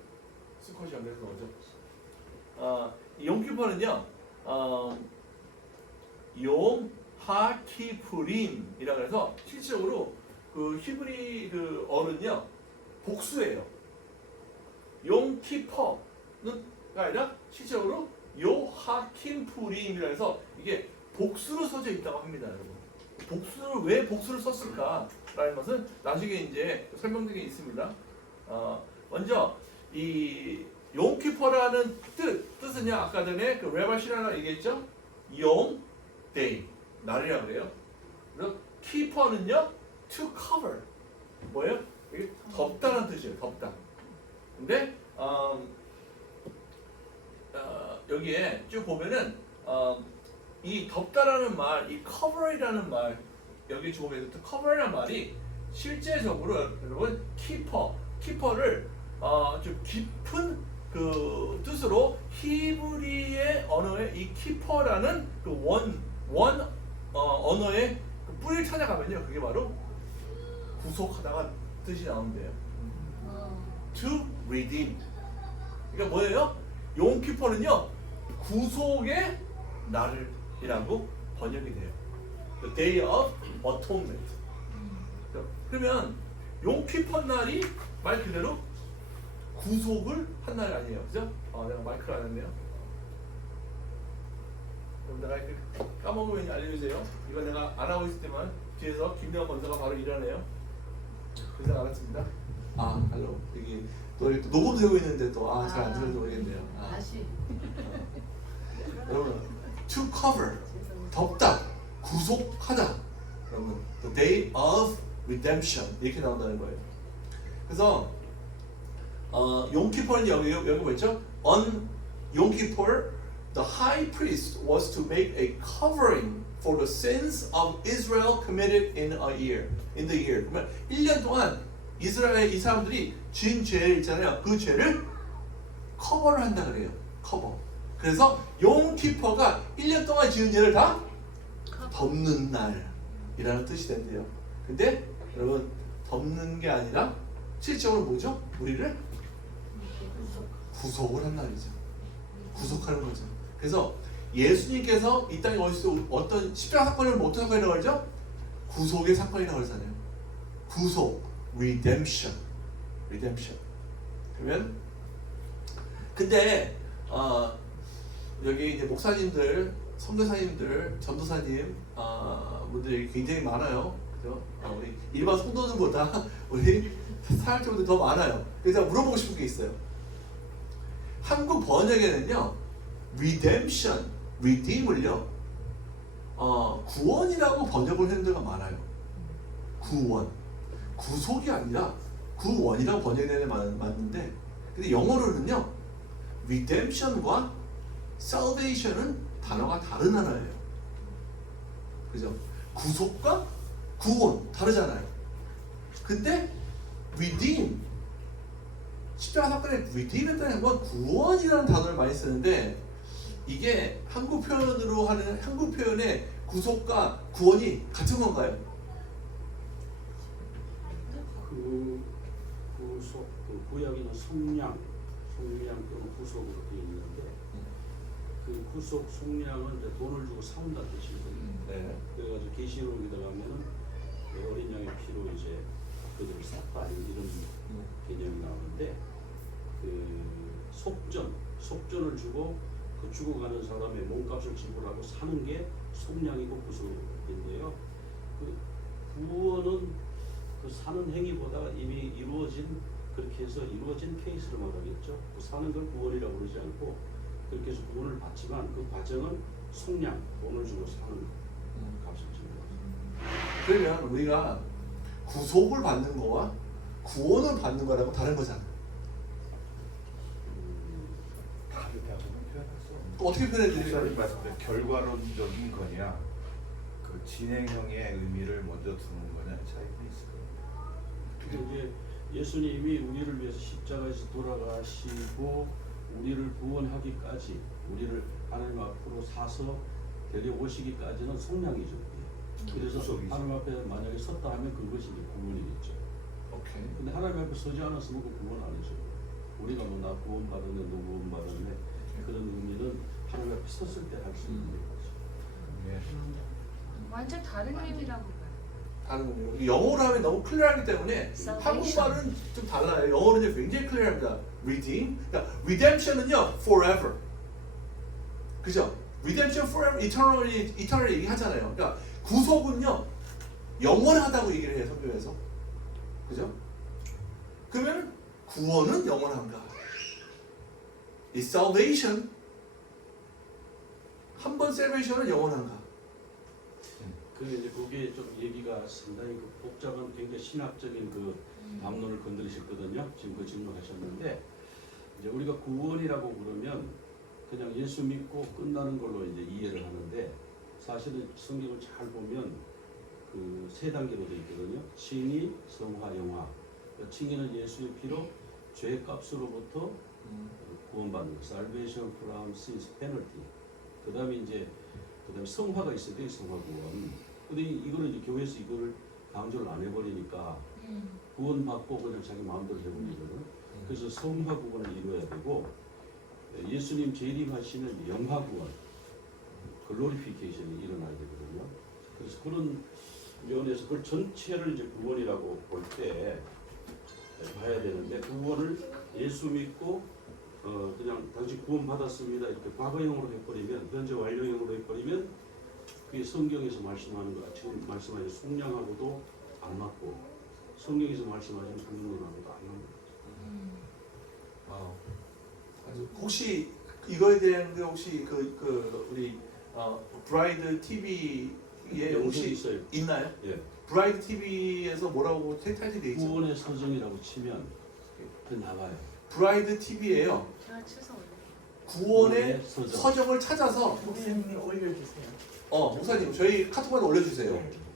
연결해서 나오죠. 이 용키퍼는요, 용하키프림이라고 해서 실질적으로 그 히브리 그 어른요 복수예요. 용키퍼가 아니라 실질적으로 요하킴프림이라 해서 이게 복수로 써져 있다고 합니다, 여러분. 왜 복수를 썼을까라는 것은 나중에 이제 설명드린 게 있습니다. 먼저 이 용키퍼라는 뜻은요, 아까 전에 그 레바 시라가 얘기했죠. 용, 데이, 날이라고 그래요. 그래서 키퍼는요, to cover. 뭐예요? 이게 덮다는 뜻이에요. 덮다. 근데 여기에 쭉 보면은 이 덮다라는 말, 이 cover이라는 말, 여기 쭉 보면 to cover이라는 말이 실제적으로 여러분 키퍼를 좀 깊은 그 뜻으로 히브리의 언어의 이 키퍼라는 그 언어의 그 뿌리를 찾아가면요, 그게 바로 구속하다가 뜻이 나온대요. To redeem. 그러니까 뭐예요? 용키퍼는요, 구속의 날이라고 번역이 돼요. The Day of Atonement. 그러면 용키퍼 날이 말 그대로 구속을 한 날 아니에요, 그죠? 내가 마이크를 안 했네요. 그럼 내가 이렇게 까먹으면 알려주세요. 이거 내가 안 하고 있을 때만 뒤에서 김대원 권사가 바로 일어나요. 그래서 알았습니다. 할로. 여기 또 이렇게 녹음되고 있는데 또 잘 안 들려서 모르겠네요. 다시. 여러분, to cover, 덮다, 구속하다. 여러분, the day of redemption 이렇게 나온다는 거예요. 그래서 용키퍼는 여기 뭐였죠? On Yom Kippur, the high priest was to make a covering for the sins of Israel committed in the year. 그러면 1년 동안 이스라엘 이 사람들이 지은 죄 있잖아요. 그 죄를 커버를 한다 그래요. 커버. 그래서 용키퍼가 1년 동안 지은 죄를 다 덮는 날이라는 뜻이 된대요. 근데 여러분, 덮는 게 아니라 실제로 뭐죠? 우리를 구속을 한 날이죠. 구속하는 거죠. 그래서 예수님께서 이 땅에 오실 때 어떤 십자가 사건을 어떤 사건이라고 하죠? 구속의 사건이라고 하잖아요. 구속, redemption. 그러면 근데 여기 이제 목사님들 선교사님들, 전도사님 분들이 굉장히 많아요. 그죠? 우리 일반 성도들보다 우리 사역자분들 더 많아요. 그래서 물어보고 싶은 게 있어요. 한국 번역에는요, redemption, redeem을요, 구원이라고 번역을 하는 데가 많아요. 구원, 구속이 아니라 구원이라고 번역되는 데 맞는데, 근데 영어로는요, redemption과 salvation은 단어가 다른 하나예요. 그죠? 구속과 구원 다르잖아요. 근데 redeem, 십자가 사건에 redeem했다는 건 구원이라는 단어를 많이 쓰는데, 이게 한국 표현으로 하는 한국 표현의 구속과 구원이 같은 건가요? 그 구속, 그 구약에는 속량 또는 구속으로 되어 있는데, 그 구속 속량은 이제 돈을 주고 사온다는 뜻이거든요. 네. 그래가지고 계시록에 들어가면은 그 어린 양의 피로 이제 그들을 샀다 이런 개념이 나오는데, 그 속전을 주고 그 죽어가는 사람의 몸값을 지불하고 사는 게 속량이고 구속인데요. 그 구원은 그 사는 행위보다 이미 그렇게 해서 이루어진 케이스를 말하겠죠. 그 사는 걸 구원이라고 그러지 않고, 그렇게 해서 구원을 받지만 그 과정은 속량, 돈을 주고 사는 값을 지불하죠. 그러면 우리가 구속을 받는 거와 구원을 받는 거라고 다른 거잖아요. 다르다고 표현했어. 어떻게 표현해 드릴까요? 목사님 말씀 때 결과론적인 거냐, 그 진행형의 의미를 먼저 두는 거냐 차이가 있어요. 근데 이제 예수님이 우리를 위해서 십자가에서 돌아가시고 우리를 구원하기까지, 우리를 하나님 앞으로 사서 데려오시기까지는 속량이죠. 그래서 구속이죠. 하나님 앞에 만약에 섰다 하면 그것이 이제 구원이겠죠. 오케이. 근데 하나님 앞에 서지 않았으면 그 구원 아니죠. 우리가 뭐 나 구원 받았네, 너 구원 받았네, 그런 의미는 하나님 앞에 섰을 때 할 수 있는 거죠. 예. 완전 다른 의미라고 봐요. 다른 거예요. 영어로 하면 너무 클리어하기 때문에 Salvation. 한국말은 좀 달라요. 영어로는 굉장히 클리어합니다. redeem, 그러니까 redemption은요 forever, 그죠? redemption forever, eternally 얘기하잖아요. 그러니까 구속은요 영원하다고 얘기를 해요, 성경에서. 그죠? 그러면 구원은 영원한가? 이 salvation, 한 번 salvation은 영원한가? 이제 그게 좀 얘기가 상당히 그 복잡한 굉장히 신학적인 그 담론을 건드리셨거든요. 지금 그 질문하셨는데, 이제 우리가 구원이라고 그러면 그냥 예수 믿고 끝나는 걸로 이제 이해를 하는데, 사실은 성경을 잘 보면 그 세 단계로 되어 있거든요. 칭의, 성화, 영화. 칭의는 예수의 피로 죄값으로부터 구원받는 거, salvation from sin's penalty. 그다음에 성화가 있어야 돼요, 성화 구원. 근데 이거는 이제 교회에서 이거를 강조를 안 해버리니까 구원받고 그냥 자기 마음대로 해버리거든. 그래서 성화 구원을 이루어야 되고, 예수님 재림하시는 영화 구원, 글로리피케이션이 일어나야 되거든요. 그래서 그런 면에서 그걸 전체를 이제 구원이라고 볼 때 봐야 되는데, 구원을 예수 믿고 그냥 당신 구원 받았습니다 이렇게 과거형으로 해버리면, 현재 완료형으로 해버리면 그게 성경에서 말씀하는 거, 지금 말씀하신 속량하고도 안 맞고, 성경에서 말씀하신 구원론하고도 안 맞는 거죠. 혹시 이거에 대한 게 혹시 우리 브라이드 TV에 혹시 있어요. 있나요? 예. 브라이드 TV에서 뭐라고 타이틀이 돼 있죠? 구원의 서정이라고 치면 그 나와요. 브라이드 TV에요. 제가 추서 올려. 구원의 서정. 서정을 찾아서 목사님이 올려주세요. 목사님 저희 카톡방에 올려주세요.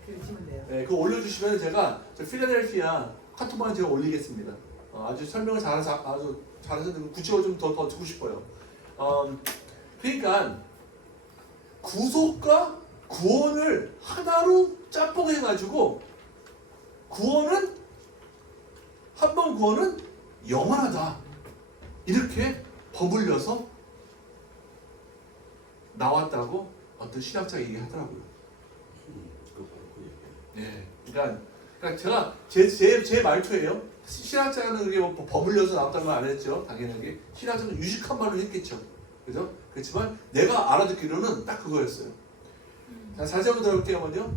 그러시면 돼요. 네, 그거 올려주시면 제가 저 필라델피아 카톡방에 제가 올리겠습니다. 아주 설명을 아주 잘하셔서 구체적으로 좀 더 듣고 싶어요. 그러니까 구속과 구원을 하나로 짬뽕해가지고 구원은 한 번 구원은 영원하다 이렇게 버물려서 나왔다고 어떤 신학자 얘기하더라고요. 그거 바로 그 얘기예요. 예, 그러니까 제가 제 말투예요. 신학자는 그게 뭐 버물려서 나왔다는 말 안 했죠. 당연하게 신학자는 유식한 말을 했겠죠. 그죠? 그렇지만 내가 알아듣기로는 딱 그거였어요. 자, 다시 한번 들어볼게요. 먼저.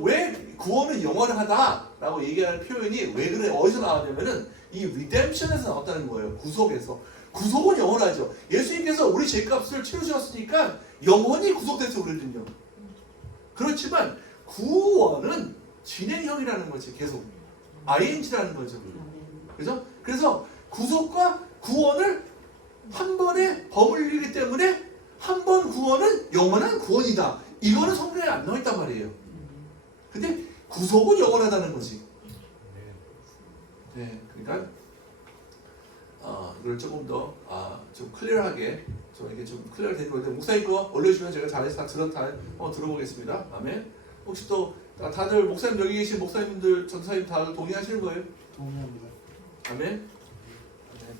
왜 구원은 영원하다라고 얘기하는 표현이 왜 그래? 어디서 나왔냐면은 이 redemption에서 나왔다는 거예요. 구속에서. 구속은 영원하죠. 예수님께서 우리 죄값을 치르셨으니까 영원히 구속돼서 그러거든요. 그렇지만 구원은 진행형이라는 거지. 계속 ing라는 거죠. 그죠? 그래서 구속과 구원을 한 번에 버무리기 때문에 한 번 구원은 영원한 구원이다. 이거는 성경에 안 나와 있단 말이에요. 근데 구속은 영원하다는 거지. 네, 그러니까 이걸 조금 더 좀 클리어하게 좀 이렇게 좀 클리어 되는 건데 목사님 거 올려주시면 제가 잘해서 한번 들어보겠습니다. 아멘. 혹시 또 다들 목사님 여기 계신 목사님들 전사님 다들 동의하시는 거예요? 동의합니다. 아멘. 아멘.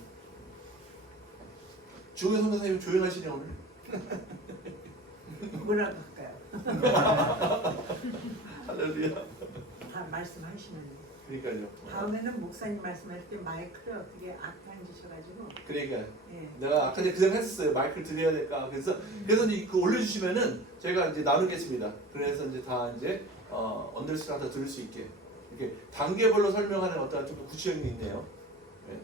주호영 선생님 조용하시네 오늘. 뭐라고 할까요? 할렐루야. 다 말씀하시면 그러니까요. 다음에는 목사님 말씀할 때 마이크를 어떻게 악한 주셔가지고 그러니까 예. 내가 아까 전에 그 생각 했었어요. 마이크를 드려야 될까. 그래서 이제 그 올려주시면은 제가 이제 나누겠습니다. 그래서 이제 다 이제 언더스탠드 들을 수 있게 이렇게 단계별로 설명하는 어떤 좀 구체형이 있네요. 네.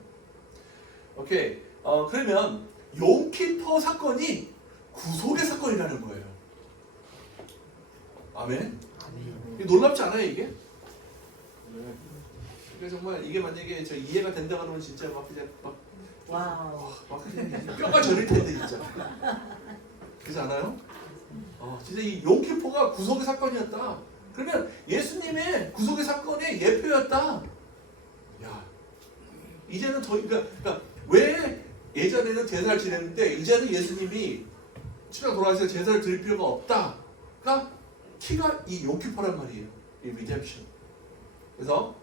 오케이. 그러면 용키퍼 사건이 구속의 사건이라는 거예요. 아멘. 이게 놀랍지 않아요 이게? 네. 그러니까 정말 이게 만약에 저 이해가 된다 그러면 진짜 막 그냥 와우. 막 뼈가 저릴 텐데 진짜. 그렇지 않아요? 진짜 이 용키퍼가 구속의 사건이었다. 그러면 예수님의 구속의 사건의 예표였다. 야, 이제는 그러니까 왜 예전에는 제사를 지냈는데 이제는 예수님이 치가 돌아가셔서 제사를 드릴 필요가 없다. 그러니까 키가 이 용키퍼란 말이에요. 이 리뎀션. 그래서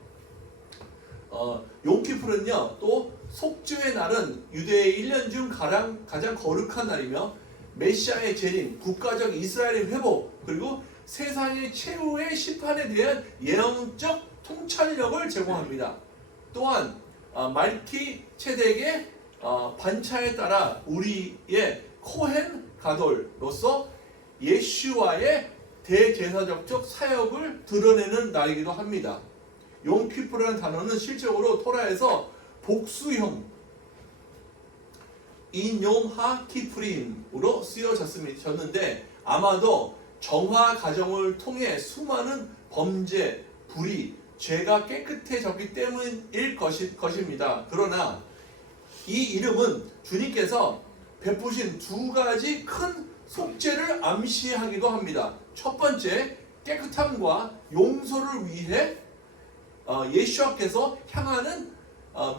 용키푸는요 또 속죄의 날은 유대의 1년 중 가장 거룩한 날이며 메시아의 재림, 국가적 이스라엘의 회복, 그리고 세상의 최후의 심판에 대한 예언적 통찰력을 제공합니다. 또한 말키 체덱의 반차에 따라 우리의 코헨 가돌로서 예슈와의 대제사적적 사역을 드러내는 날이기도 합니다. 용키푸라는 단어는 실제로 토라에서 복수형 인용하 키프림으로 쓰여졌는데 아마도 정화 과정을 통해 수많은 범죄, 불의, 죄가 깨끗해졌기 때문일 것입니다. 그러나 이 이름은 주님께서 베푸신 두 가지 큰 속죄를 암시하기도 합니다. 첫 번째, 깨끗함과 용서를 위해 예수와께서 향하는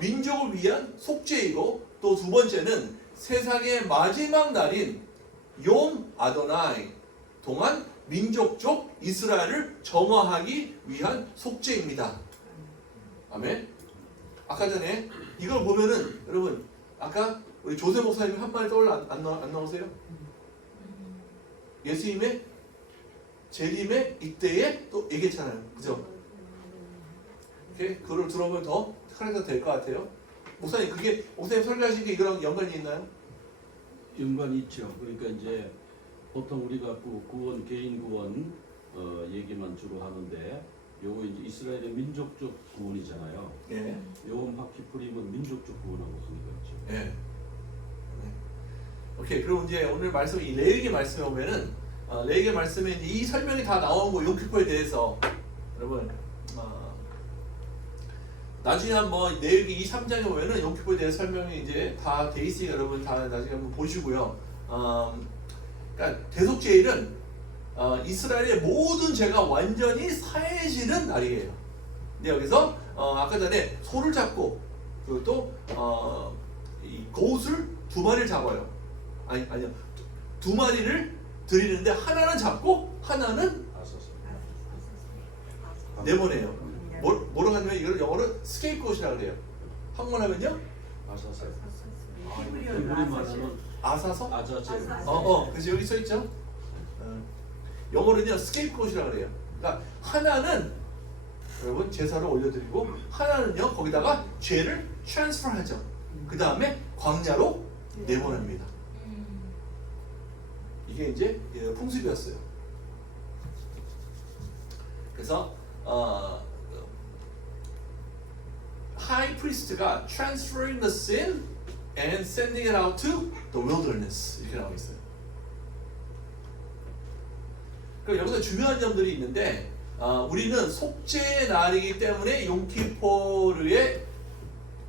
민족을 위한 속죄이고 또 두 번째는 세상의 마지막 날인 욤 아도나이 동안 민족적 이스라엘을 정화하기 위한 속죄입니다. 아멘. 아까 전에 이걸 보면은 여러분 아까 우리 조세 목사님 한 말 떠올라 안 나오세요? 예수님의 재림의 이때에 또 얘기했잖아요. 그죠? 그걸 들어보면 더 clarity 될 것 같아요. 목사님 목사님 설교하신 게 이거랑 연관이 있나요? 연관이 있죠. 그러니까 이제 보통 우리가 구원, 개인 구원 얘기만 주로 하는데 요거 이제 이스라엘의 민족적 구원이잖아요. 예. 요음 하키프림은 민족적 구원하고 관계가 있죠. 예. 오케이. 그럼 이제 오늘 말씀 이 레위기 말씀에 보면은 레위기 말씀에 이제 이 설명이 다 나온 거 용키포에 대해서 여러분 나중에 한번 레위기 2, 3장에 보면은 용키포에 대해서 설명이 이제 다 돼 있으니까 여러분 다 나중에 한번 보시고요. 그러니까 대속제일은 이스라엘의 모든 죄가 완전히 사해지는 날이에요. 근데 여기서 아까 전에 소를 잡고 그리고 또 이 고웃을 2마리를 잡아요. 아니요. 2마리를 드리는데 하나는 잡고 하나는 내보내요. 뭐로 하냐면 이걸 영어로 스케이프꽃이라고 그래요. 한국말 하면요? 아사세. 우리 우리 말하는 아사서? 아자제. 그래서 여기 써 있죠. 영어로는요 스케이프꽃이라고 그래요. 그러니까 하나는 여러분 제사를 올려드리고 하나는요 거기다가 죄를 트랜스퍼하죠. 그 다음에 광야로 내보냅니다. 이게 이제 풍습이었어요. 그래서 하이 프리스트가 transferring the sin and sending it out to the wilderness 이렇게 나와 있어요. 그럼 여기서 중요한 점들이 있는데 우리는 속죄의 날이기 때문에 용키포르에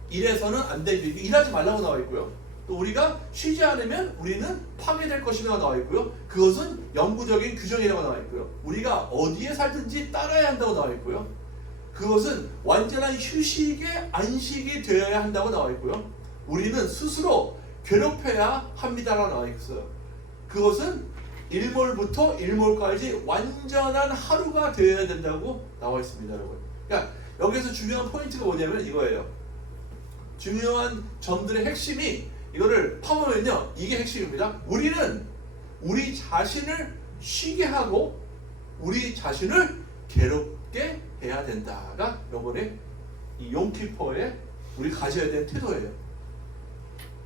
일해서는 안 되죠. 일하지 말라고 나와 있고요. 또 우리가 쉬지 않으면 우리는 파괴될 것이라고 나와 있고요. 그것은 영구적인 규정이라고 나와 있고요. 우리가 어디에 살든지 따라야 한다고 나와 있고요. 그것은 완전한 휴식의 안식이 되어야 한다고 나와 있고요. 우리는 스스로 괴롭혀야 합니다라고 나와 있어요. 그것은 일몰부터 일몰까지 완전한 하루가 되어야 된다고 나와 있습니다, 여러분. 그러니까 여기서 중요한 포인트가 뭐냐면 이거예요. 중요한 점들의 핵심이 이거를 파보면요, 이게 핵심입니다. 우리는 우리 자신을 쉬게 하고 우리 자신을 괴롭게 해야 된다가 이번에 이 용키퍼에 우리 가져야 되는 태도예요.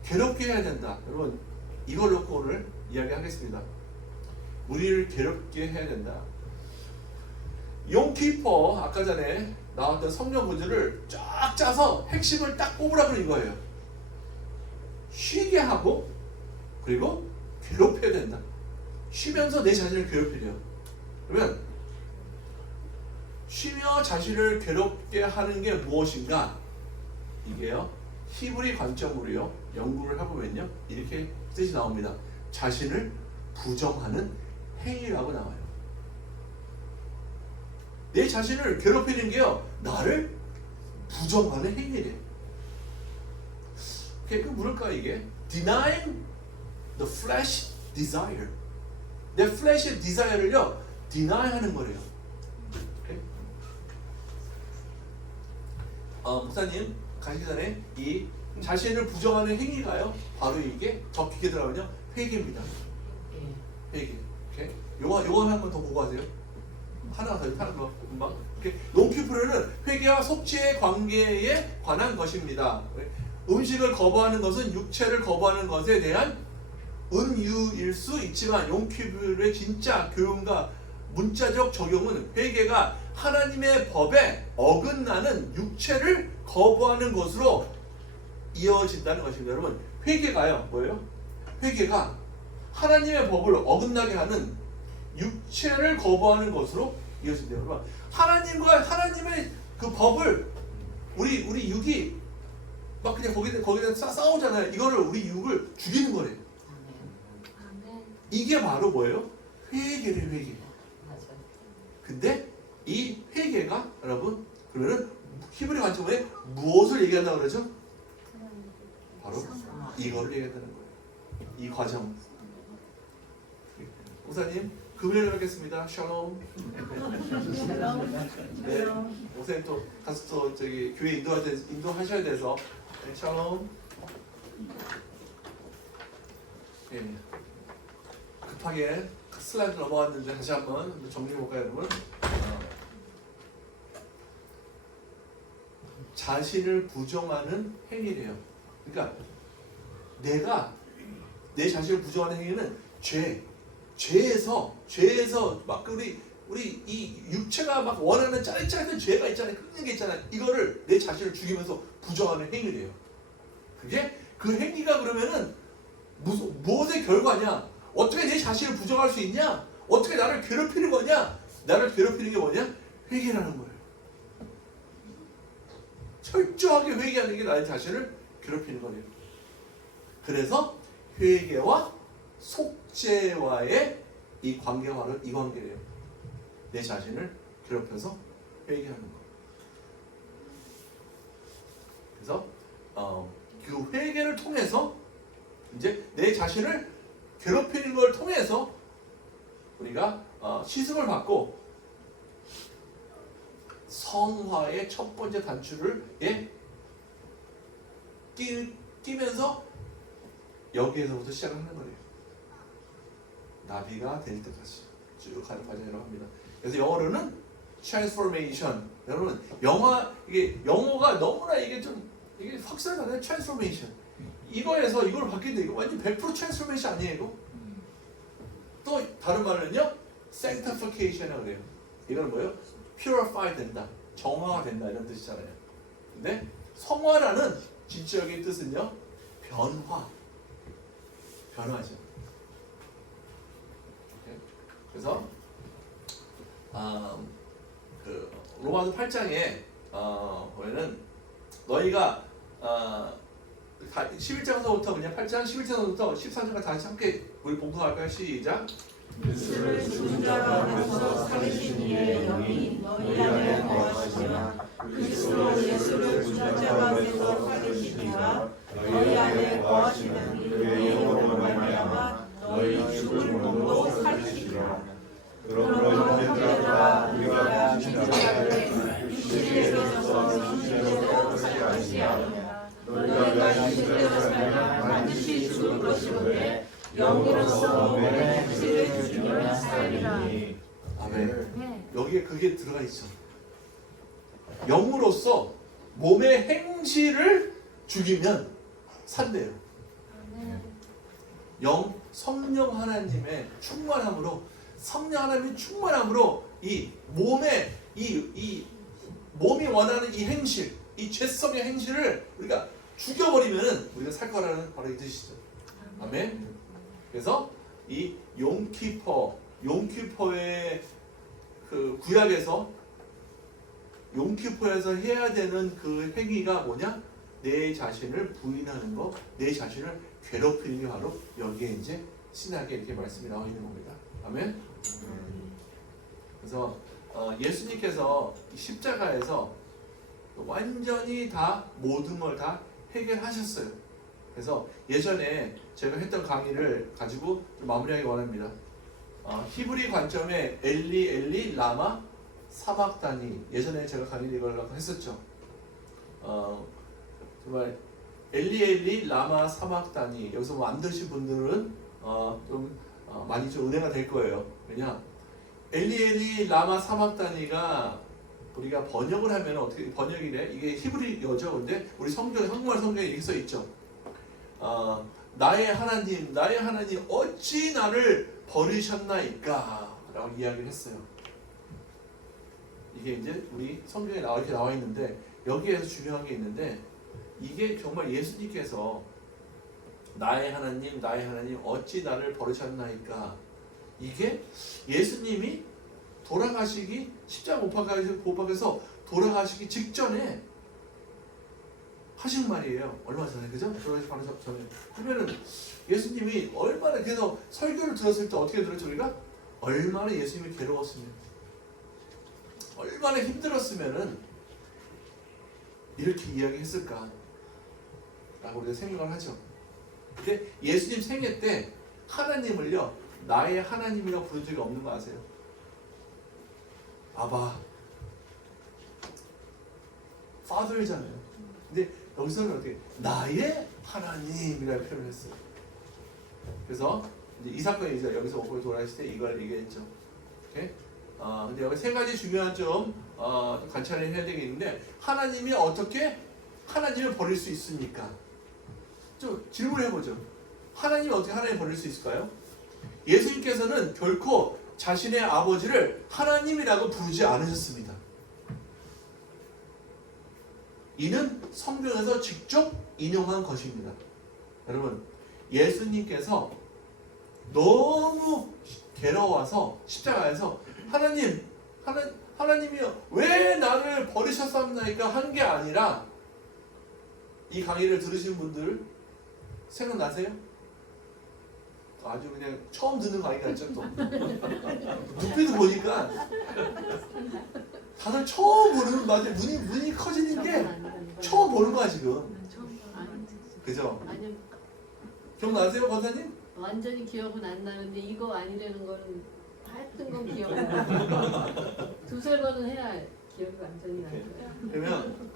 괴롭게 해야 된다. 여러분 이걸 놓고 오늘 이야기하겠습니다. 우리를 괴롭게 해야 된다. 용키퍼 아까 전에 나왔던 성경 구절을 쫙 짜서 핵심을 딱 꼽으라고 이거예요. 쉬게 하고 그리고 괴롭혀야 된다. 쉬면서 내 자신을 괴롭히래요. 그러면 쉬며 자신을 괴롭게 하는 게 무엇인가? 이게요, 히브리 관점으로요 연구를 해보면요 이렇게 뜻이 나옵니다. 자신을 부정하는 행위라고 나와요. 내 자신을 괴롭히는 게요 나를 부정하는 행위래요. 그 뭐랄까 이게? Denying the flesh desire. 내 flesh의 desire를요 deny 하는 거래요. 오케이? 목사님 가시기 전에 이 자신을 부정하는 행위가요 바로 이게 적히게 들어가면요 회개입니다. 회개. 오케이? 요거 한 번 더 보고 하세요. 하나 더 금방. 롱큐프르는 회개와 속죄의 관계에 관한 것입니다. 음식을 거부하는 것은 육체를 거부하는 것에 대한 은유일 수 있지만 용키프르의 진짜 교훈과 문자적 적용은 회개가 하나님의 법에 어긋나는 육체를 거부하는 것으로 이어진다는 것입니다. 여러분 회개가요 뭐예요? 회개가 하나님의 법을 어긋나게 하는 육체를 거부하는 것으로 이어진대요. 여러분 하나님과 하나님의 그 법을 우리 육이 막 그냥 거기다 싸우잖아요. 이거를 우리 육을 죽이는 거래요. 아멘. 이게 바로 뭐예요? 회개래 회개. 근데 이 회개가 여러분 그러면 히브리 관점에 무엇을 얘기한다고 그러죠? 바로 이거를 얘기한다는 거예요. 이 과정. 목사님 금요일에 뵙겠습니다. 샬롬. 네, 목사님 또 가서 또 저기 교회 인도하셔야 돼서 네, 샬롬. 네. 급하게 슬라이드 넘어왔는데 다시 한번 정리해볼까요, 여러분? 자신을 부정하는 행위래요. 그러니까 내가 내 자신을 부정하는 행위는 죄에서 막 우리 이 육체가 막 원하는 짜릿짜릿한 죄가 있잖아요. 끊는 게 있잖아요. 이거를 내 자신을 죽이면서 부정하는 행위래요. 그게 그 행위가 그러면은 무엇의 결과냐? 어떻게 내 자신을 부정할 수 있냐? 어떻게 나를 괴롭히는 거냐? 나를 괴롭히는 게 뭐냐? 회개라는 거예요. 철저하게 회개하는 게 나의 자신을 괴롭히는 거예요. 그래서 회개와 속죄와의 이 관계가 바로 이 관계래요. 내 자신을 괴롭혀서 회개하는 거. 그래서 그 회개를 통해서 이제 내 자신을 괴롭히는 걸 통해서 우리가 시승을 받고 성화의 첫 번째 단추를 끼면서 여기에서부터 시작을 하는 거예요. 나비가 될 때까지 쭉 가는 과정이라고 합니다. 그래서 영어로는 transformation. 여러분 영어가 너무나 이게 확실하잖아요. transformation. 이거에서 이걸 바뀌는데 이거 완전 100% transformation 아니에요, 이거? 또 다른 말은요, sanctification이라고 그래요. 이건 뭐예요? purify 된다, 정화가 된다 이런 뜻이잖아요. 근데 성화라는 진취적인 뜻은요, 변화죠. 그래서 그 로마서 8장에 보면은 너희가 11장서부터 그냥 8장 11장서부터 14장까지 다시 함께 우리 봉독할까요? 시작. 그리스도를 죽은 자 가운데서 살리신 이의 영이 너희 안에 거하시며 그리스도 예수를 죽은 자 가운데서 살리신 이가 너희 안에 거하시는 그의 영으로 말미암아 너희 죽은 몸도 살리시리라. 그러므로 형제들아 우리가 죽은 자를 육신에서 육신으로 살지 않으며 너희가 육신대로 살면 반드시 죽을 것이오되 영으로서 몸의 행실을 죽이면 살리니. 아멘. 네. 여기에 그게 들어가 있어. 영으로서 몸의 행실을 죽이면 산대요. 아멘. 성령 하나님의 충만함으로, 성령 하나님의 충만함으로 이 몸의 이 몸이 원하는 이 행실, 이 죄성의 행실을 우리가 죽여버리면은 우리가 살 거라는 바로 이 뜻이죠. 아멘. 그래서 이 용키퍼의 그 구약에서 용키퍼에서 해야 되는 그 행위가 뭐냐? 내 자신을 부인하는 거, 내 자신을 괴롭히는 게 바로 여기에 이제 신학에 이렇게 말씀이 나와 있는 겁니다. 아멘. 그래서 예수님께서 십자가에서 완전히 다 모든 걸 다 해결하셨어요. 그래서 예전에 제가 했던 강의를 가지고 좀 마무리하기 원합니다. 히브리 관점의 엘리 라마 사박다니, 예전에 제가 강의를 이걸로 했었죠. 정말 엘리 라마 사박다니, 여기서 뭐 안 들으신 분들은 좀 많이 좀 은혜가 될 거예요. 왜냐, 엘리 라마 사박다니가 우리가 번역을 하면 어떻게 번역이래? 이게 히브리어죠. 근데 우리 성경, 한국말 성경에 이렇게 써 있죠. 나의 하나님 어찌 나를 버리셨나이까? 라고 이야기를 했어요. 이게 이제 우리 성경에 이렇게 나와 있는데, 여기에서 중요한 게 있는데, 이게 정말 예수님께서 나의 하나님 어찌 나를 버리셨나이까? 이게 예수님이 돌아가시기, 십자가 못 박혀서 돌아가시기 직전에 하신 말이에요. 얼마 전에, 그죠? 돌아가시기 바로 전에 하면은 예수님이 얼마나, 그래서 설교를 들었을 때 어떻게 들었죠? 우리가 얼마나 예수님이 괴로웠으면, 얼마나 힘들었으면은 이렇게 이야기했을까 라고 우리가 생각을 하죠. 근데 예수님 생애 때 하나님을요, 나의 하나님이라고 부른 적이 없는 거 아세요? 아바, Father잖아요. 근데 여기서는 어떻게 나의 하나님이라고 표현을 했어요. 그래서 이제 이 사건이 이제 여기서 먹고 돌아가실 때 이걸 얘기했죠. 오케이? 근데 여기 세 가지 중요한 좀 관찰을 해야 되겠는데, 하나님이 어떻게 하나님을 버릴 수 있습니까? 좀 질문해보죠. 하나님이 어떻게 하나님을 버릴 수 있을까요? 예수님께서는 결코 자신의 아버지를 하나님이라고 부르지 않으셨습니다. 이는 성경에서 직접 인용한 것입니다. 여러분, 예수님께서 너무 괴로워서 십자가에서 하나님이요 왜 나를 버리셨습니까? 한 게 아니라, 이 강의를 들으신 분들 생각나세요? 아주 그냥 처음 듣는 강의 같죠? 또 눈빛을 보니까 다들 처음 보는, 맞아, 눈이 커지는 게 처음 보는 거야 지금. 그죠? 아니요, 기억나세요, 권사님? 완전히 기억은 안 나는데 이거 아니라는 거는 했던 건 기억은 나요. 두세 번은 해야 기억이 완전히 나요. 그러면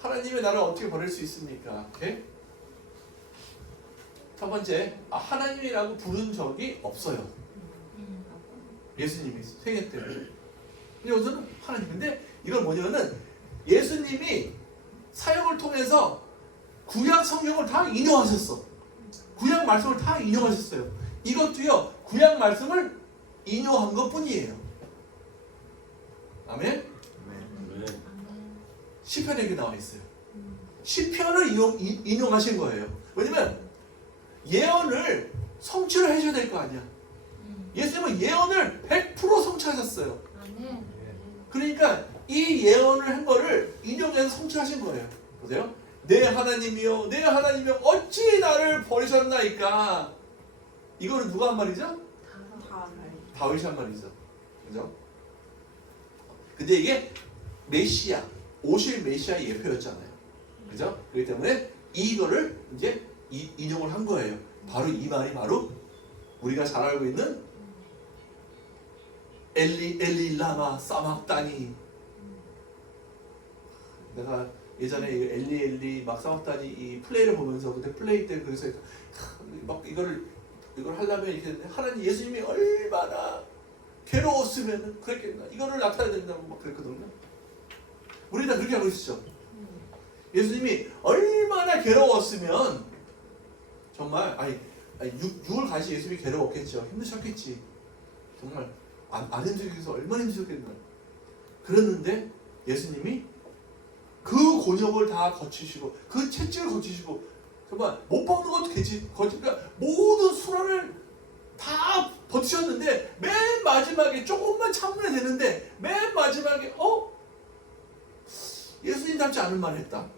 하나님의 나를 어떻게 버릴 수 있습니까? 오케이? 첫 번째, 하나님이라고 부른 적이 없어요. 예수님이 생애 때. 근데 여기서는 하나님. 근데 이건 뭐냐면은 예수님이 사역을 통해서 구약 성경을 다 인용하셨어. 구약 말씀을 다 인용하셨어요. 이것도요, 구약 말씀을 인용한 것뿐이에요. 아멘. 네. 아멘. 시편에 이렇게 나와 있어요. 시편을 인용하신 거예요. 왜냐면 예언을 성취를 해줘야 될 거 아니야. 예수님은 예언을 100% 성취하셨어요. 아멘. 그러니까 이 예언을 한 거를 인용해서 성취하신 거예요. 보세요. 내 하나님이여, 내 하나님이여, 어찌 나를 버리셨나이까. 이거는 누가 한 말이죠? 다음 날. 다윗이 한 말이죠. 그죠? 근데 이게 메시아, 오실 메시아의 예표였잖아요. 그죠? 그렇기 때문에 이거를 이제 인용을 한 거예요. 바로 이 말이 바로 우리가 잘 알고 있는 엘리 엘리 라마 사막다니. 내가 예전에 이 엘리 엘리 막 사막다니 이 플레이를 보면서 그때 플레이 때 그래서 막 이걸 하려면 이렇게 하나님 예수님이 얼마나 괴로웠으면 그랬겠나, 이거를 나타내야 된다고 막 그랬거든요. 우리 다 그렇게 하고 있었죠. 예수님이 얼마나 괴로웠으면 정말 육을 가시 예수님이 괴로웠겠죠. 힘드셨겠지. 정말 안 힘들겠어. 얼마나 힘드셨겠나. 그랬는데 예수님이 그 곤욕을 다 거치시고 그 채찍을 거치시고 정말 못 먹는 것도 그러니까 모든 수란을 다 버티셨는데 맨 마지막에 조금만 참으면 되는데 맨 마지막에 예수님 닮지 않은 말을 했다.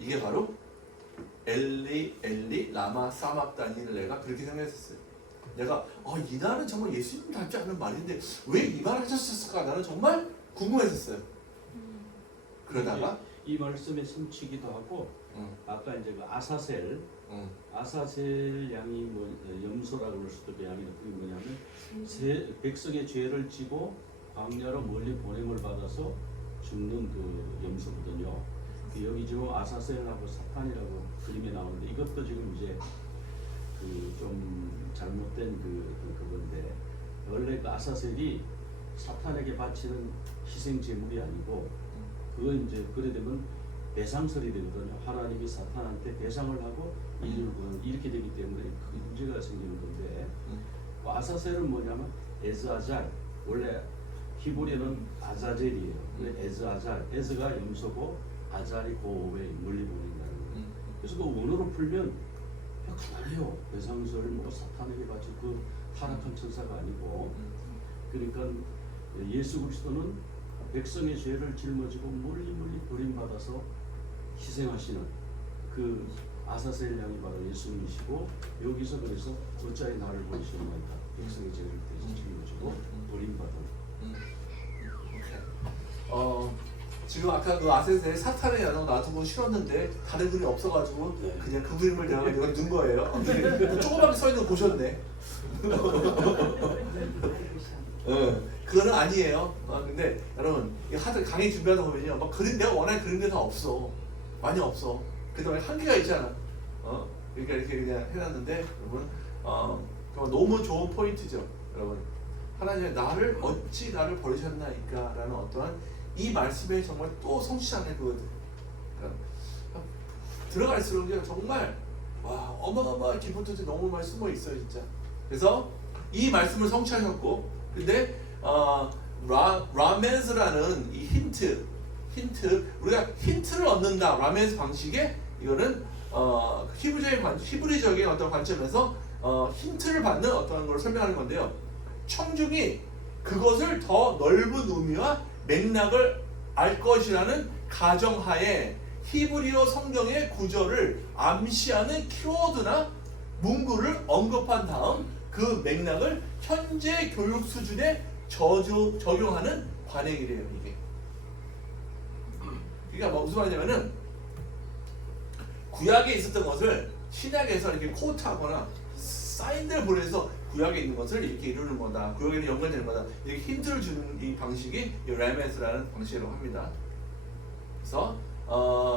이게 바로 엘리 엘리 라마 사막다니를 내가 그렇게 생각했었어요. 내가 이 말은 정말 예수님 닮지 않은 말인데 왜 이 말을 하셨을까, 나는 정말 궁금했었어요. 그러다가 이 말씀에 숨치기도 하고 아까 이제 그 아사셀 양이 염소라고 그럴 수도 있고 양이 그게 뭐냐면 백성의 죄를 지고 광야로 멀리 보냄을 받아서 죽는 그 염소거든요. 여기 지금 아사셀하고 사탄이라고 그림에 나오는데 이것도 지금 이제 그 좀 잘못된 그건데 원래 그 아사셀이 사탄에게 바치는 희생 제물이 아니고 그건 이제 그래 되면 배상설이 되거든요. 하나님이 사탄한테 배상을 하고 인류를 구하는 이렇게 되기 때문에 그 문제가 생기는 건데 그 아사셀은 뭐냐면 에즈아잘, 원래 히브리어는 아자젤이에요. 에즈아잘, 에즈가 염소고 아잘이 고에 멀리 보낸다는 거예요. 그래서 그 원어로 풀면 가난해요. 배상설 사탄에게 바친 그 타락한 천사가 아니고, 그러니까 예수 그리스도는 백성의 죄를 짊어지고 멀리 버림받아서 희생하시는 그 아사셀 양이 바로 예수님이시고, 여기서 그래서 어찌하여 나를 버리셨나이까, 백성의 죄를 짊어지고 버림받은. 지금 아까 그 아세셀 사탄의 야동 놔두고 싫었는데 다른 그림이 없어가지고 그냥 그 그림을 내가 넣은 거예요. 조그맣게 서 있는 거 보셨네. 그거는 아니에요. 근데 여러분 하도 강의 준비하다 보면요, 막 그림 내가 원하는 그림들 다 없어. 많이 없어. 그래도 한계가 있잖아. 그러니까 이렇게 그냥 해놨는데 여러분 너무 좋은 포인트죠. 여러분 하나님의 나를 어찌 나를 버리셨나이까라는 어떠한 이 말씀에 정말 또 성취하는 그거들. 그러니까 들어갈수록 정말 어마어마한 기본들이 너무 많이 숨어 있어요, 진짜. 그래서 이 말씀을 성취하셨고, 근데 라멘스라는 이 힌트 우리가 힌트를 얻는다. 라멘스 방식에 이거는 히브리적인 어떤 관점에서 힌트를 받는 어떤 걸 설명하는 건데요. 청중이 그것을 더 넓은 의미와 맥락을 알 것이라는 가정하에 히브리어 성경의 구절을 암시하는 키워드나 문구를 언급한 다음 그 맥락을 현재 교육 수준에 적용하는 관행이래요, 이게. 그러니까 무슨 말이냐면은 구약에 있었던 것을 신약에서 이렇게 코트하거나 사인들을 보내서 구약에 있는 것을 이렇게 이루는 거다. 구약에는 연관되는 거다. 이렇게 힌트를 주는 이 방식이 이 레멘스라는 방식이라고 합니다. 그래서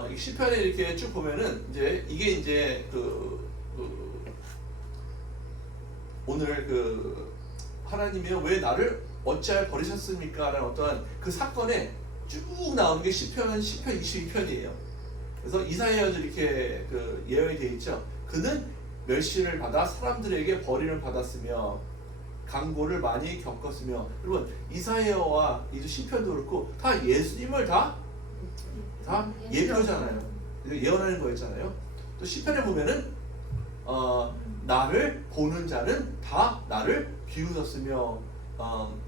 이 시편에 이렇게 쭉 보면은 이제 이게 이제 오늘 하나님이 왜 나를 어찌하여 버리셨습니까? 라는 어떠한 그 사건에 쭉 나오는 게 시편 22편이에요. 그래서 이사야도 이렇게 예언이 되어 있죠. 그는 멸시를 받아 사람들에게 버림을 받았으며 강고를 많이 겪었으며. 여러분 이사야와 이제 시편도 그렇고 다 예수님을 다 예표잖아요. 예언하는 거였잖아요. 또 시편에 보면은 나를 보는 자는 다 나를 비웃었으며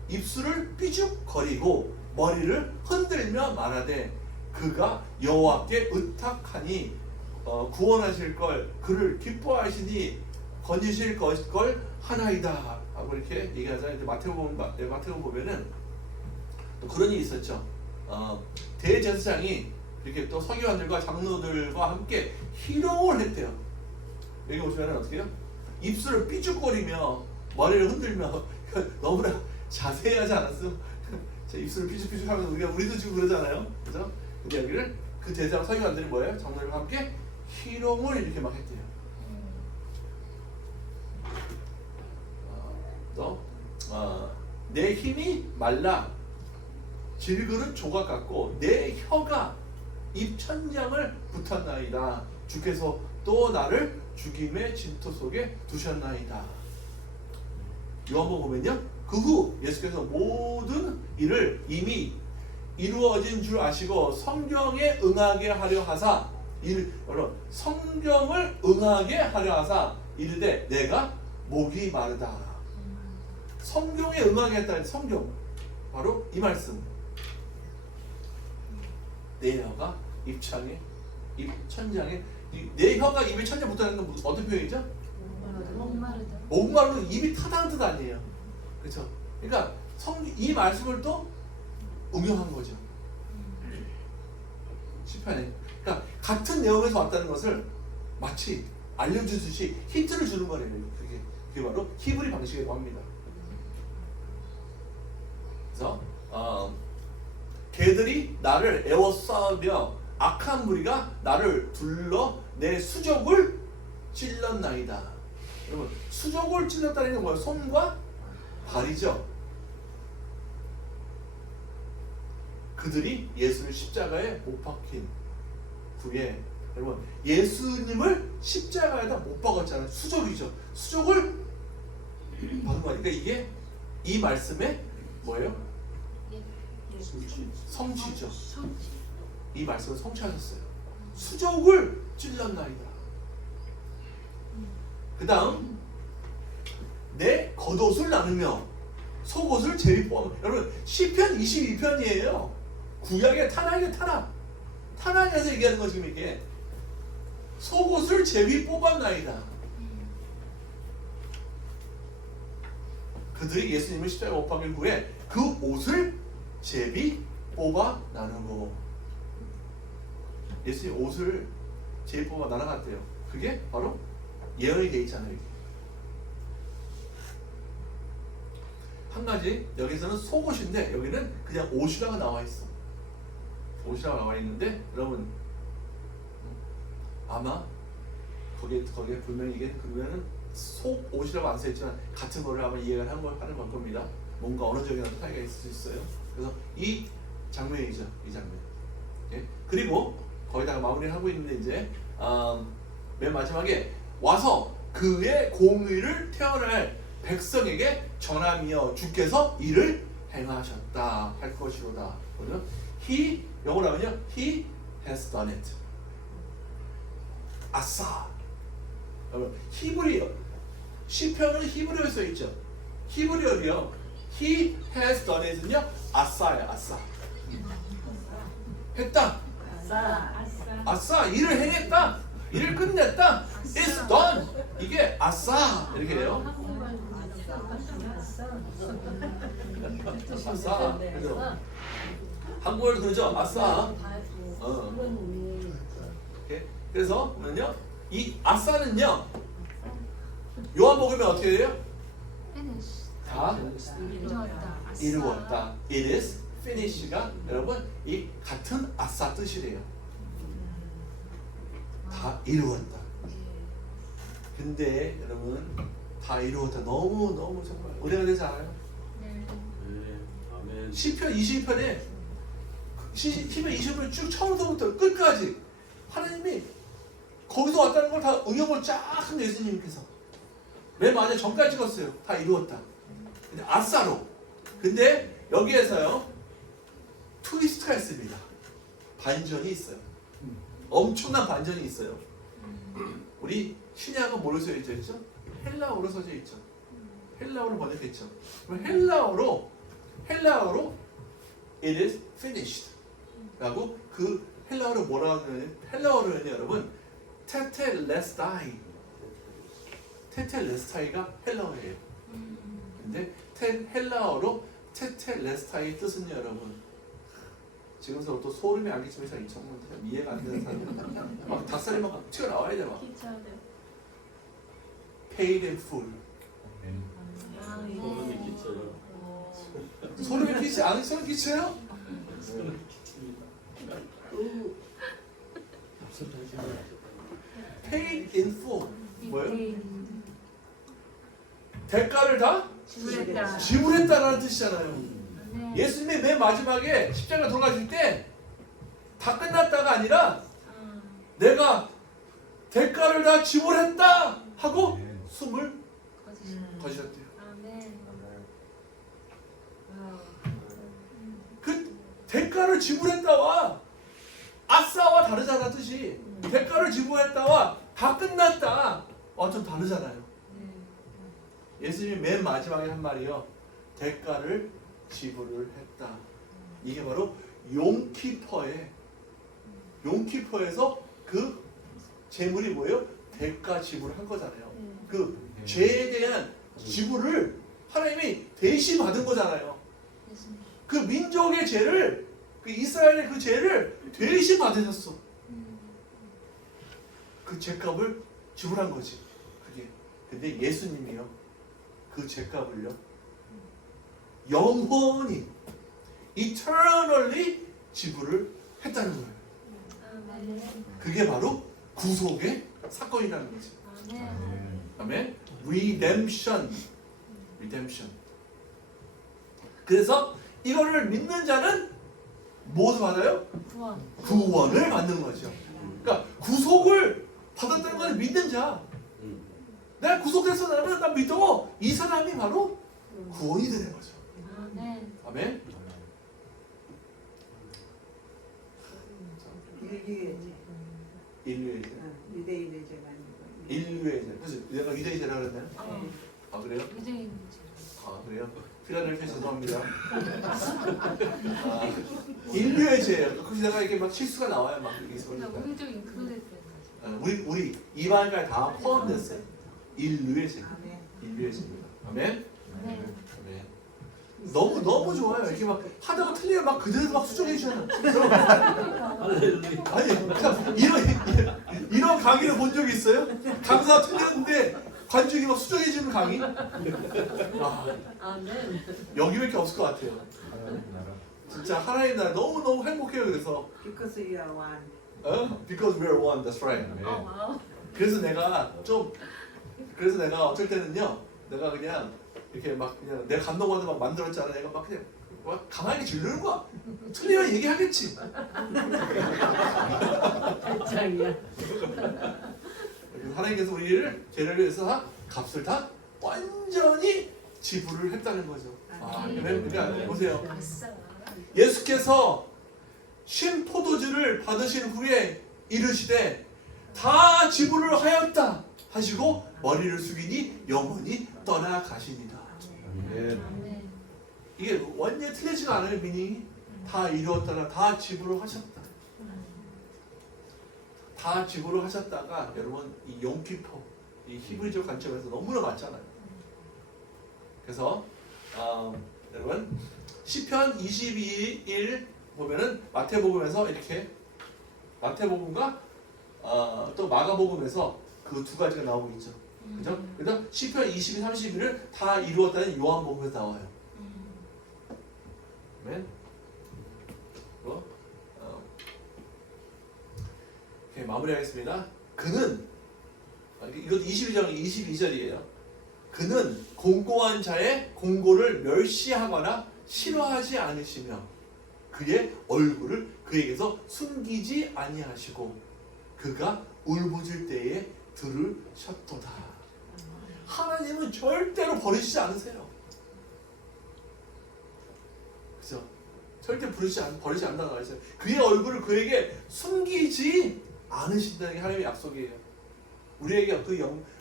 입술을 삐죽거리고 머리를 흔들며 말하되 그가 여호와께 의탁하니 구원하실 걸 그를 기뻐하시니 건지실 걸 하나이다 하고 이렇게 얘기하잖아요. 이제 마태복음 보면은 또 그런 일이 있었죠. 대제사장이 이렇게 또 서기관들과 장로들과 함께 희롱을 했대요. 여기 보시면 어떻게 해요? 입술을 삐죽거리며 머리를 흔들며 너무나 자세히 하지 않았어? 입술을 삐죽삐죽 하면서 우리도 지금 그러잖아요. 그죠? 근데 여기를 그 대제사장 서기관들이 뭐예요? 장로들과 함께 희롱을 이렇게 막 했대요. 내 힘이 말라 질그릇 조각 같고 내 혀가 입천장을 붙었나이다. 주께서 또 나를 죽임의 진토 속에 두셨나이다. 요한복음 보면요, 그 후 예수께서 모든 일을 이미 이루어진 줄 아시고 성경에 응하게 하려 하사 여러분 성경을 응하게 하려 하사 이르되 내가 목이 마르다. 성경에 응하게 했다는 성경 바로 이 말씀. 내 혀가 입천장에 내 혀가 입에 천장에 붙어있는 건 무슨 어떤 표현이죠? 목마르다. 목마르는 입이 타다는 뜻 아니에요. 그렇죠? 그러니까 이 말씀을 또 응용한 거죠. 시편에. 그러니까 같은 내용에서 왔다는 것을 마치 알려주듯이 힌트를 주는 거예요. 그게 바로 히브리 방식이라고 합니다. 그래서 개들이 나를 에워싸며 악한 무리가 나를 둘러 내 수족을 찔렀나이다. 여러분 수족을 찔렀다는 게 뭐예요? 손과 발이죠. 그들이 예수를 십자가에 못 박힌 후에 여러분 예수님을 십자가에다 못 박았잖아요. 수족이죠. 수족을 박은 거니까 이게 이 말씀의 뭐예요? 성취죠. 이 말씀을 성취하셨어요. 수족을 찔렀나이다. 그 다음 내 겉옷을 나누며 속옷을 제비 뽑아. 여러분 시편 22편이에요. 구약의 타락의 타락에서 얘기하는 거 지금 이게 속옷을 제비 뽑았나이다. 그들이 예수님을 십자가에 못 박인 후에 그 옷을 제비 뽑아 나누고. 예수님 옷을 제비 뽑아 나눠갔대요. 그게 바로 예언이 돼 있잖아요. 이게. 한 가지 여기서는 속옷인데 여기는 그냥 옷이라고 나와 있어. 옷이라고 나와 있는데 여러분 아마 거기에 분명히 이게 그러면은 속 옷이라고 안 써있지만 같은 거를 아마 이해를 하는 걸 겁니다. 뭔가 언어적인 차이가 있을 수 있어요. 그래서 이 장면이죠, 이 장면. 예? 그리고 거기다가 마무리를 하고 있는데 이제 맨 마지막에 와서 그의 공의를 태어날 백성에게 전하며 주께서 이를 행하셨다 할 것이로다. 그러면 he 영어로 하면요 he has done it. 아싸. 여러분 히브리어 시편은 히브리어에 써 있죠. 히브리어요 he has done it은요 아싸예요. 아싸. 했다. 아싸 일을 해냈다. 일을 끝냈다. It's done. 이게 아싸 이렇게 돼요. 아싸. 그죠? 한국어로 그러죠. 아싸. 그래서 보면요, 이 아싸는요, 요한복음에 어떻게 돼요? 다 이루었다. It is finish가 여러분 이 같은 아싸 뜻이래요. 다 이루었다. 근데 여러분 다 이루었다. 너무 정말 은혜가 되지 않아요? 네, 아멘. 시편 22편에 시편 20편 쭉 처음부터 끝까지 하나님이 거기서 왔다는 걸 다 응용을 쫙 한 예수님께서 맨 마지막에 전까지 찍었어요. 다 이루었다. 근데 아싸로. 근데 여기에서요 트위스트가 있습니다. 반전이 있어요. 엄청난 반전이 있어요. 우리 신약은 뭐로 써져 있죠? 헬라어로 써져 있죠. 헬라어로 번역했죠. 그럼 헬라어로 it is finished 라고 그 헬라어로 뭐라고 하냐면 헬라어로는 여러분 테텔레스타이 테텔레스타이가 헬라어예요. 근데 헬라어로 테텔레스타이 뜻은 여러분 지금서부터 소름이 안기지만 이상 이해가 안 되는 사람 막 닭살이 막 튀어나와야 돼 막. paid in full. 소름이 끼쳐요. 소름이 끼치 안 소름 끼쳐요? 소름이 끼칩니다. paid in full 뭐예요? 대가를 다 지불했다라는 뜻이잖아요. 예수님이 맨 마지막에 십자가 돌아가실 때 다 끝났다가 아니라 내가 대가를 다 지불했다 하고 숨을 거두셨대요. 그 대가를 지불했다와 아싸와 다르잖아 뜻이. 대가를 지불했다와 다 끝났다 완전 다르잖아요. 예수님이 맨 마지막에 한 말이요. 대가를 지불을 했다. 이게 바로 용키퍼에서 그 재물이 뭐예요? 대가 지불을 한 거잖아요. 그 죄에 대한 지불을 하나님이 대신 받은 거잖아요. 그 민족의 죄를 그 이스라엘의 그 죄를 대신 받으셨어. 그 죄값을 지불한 거지. 그게. 근데 예수님이요. 그 죄값을요. 영원히 eternally 지불을 했다는 거예요. 그게 바로 구속의 사건이라는 거지. 아멘. redemption. 그래서 이거를 믿는 자는 무엇을 받아요? 구원을 받는 거죠. 그러니까 구속을 받았다는 건 믿는 자. 내가 구속돼서 나는 나 믿어. 이 사람이 바로 구원이 되는 거죠. 아멘. 인류의 죄. 유대인의 죄가 아니고 인류의 죄. 그래서 내가 유대인 죄라고 그랬나요? 아 그래요? 아 그래요? 필라델피아 죄송합니다. 아, 인류의 죄예요. 혹시 내가 이렇게 막 실수가 나와요, 막 이렇게 있으니까. 우리 이방인까지 다 포함됐어요. 인류의 죄. 인류의 죄입니다. 아멘. 아멘. 너무 좋아요. 이렇게 막 하다가 틀리면 막 그대로 막 수정해 주잖아. 아니 참 이런 강의를 본 적이 있어요? 강사 틀렸는데 관중이 막 수정해 주는 강의? 여기밖에 없을 것 같아요. 진짜 하나님 나라 너무 행복해요. 그래서 Because you are one. Because we are one. That's right. 그래서 내가 어쩔 때는요. 내가 그냥 이렇게 막 그냥 내가 감동받아 막 만들었잖아. 내가 막 그냥 막 가만히 질르는 거야. 틀리면 얘기하겠지. 배짱이야. 하나님께서 우리를 죄를 위해서 값을 다 완전히 지불을 했다는 거죠. 그러니까 보세요. 예수께서 신 포도주를 받으신 후에 이르시되 다 지불을 하였다 하시고 머리를 숙이니 영원히 떠나가십니다. 이게 완전히 틀리지가 않아요. 미니 다 이루었다가 다 지불을 하셨다. 다 지불을 하셨다가 여러분 이 용키퍼 이 히브리적 관점에서 너무나 맞잖아요. 그래서 여러분 시편 22일 보면은 마태복음에서 이렇게 마태복음과 또 마가복음에서 그 두 가지가 나오고 있죠. 그죠? 그래서 시편 22, 31을 다 이루었다는 요한복음에서 나와요. 아멘. 이렇게 마무리하겠습니다. 그는 이것도 22절이에요. 그는 공고한 자의 공고를 멸시하거나 싫어하지 않으시며 그의 얼굴을 그에게서 숨기지 아니하시고 그가 울부짖을 때에 들으셨도다. 하나님은 절대로 버리시지 않으세요. 그죠? 절대 버리지 않는다고 하셨어요. 그의 얼굴을 그에게 숨기지 않으신다는 게 하나님의 약속이에요. 우리에게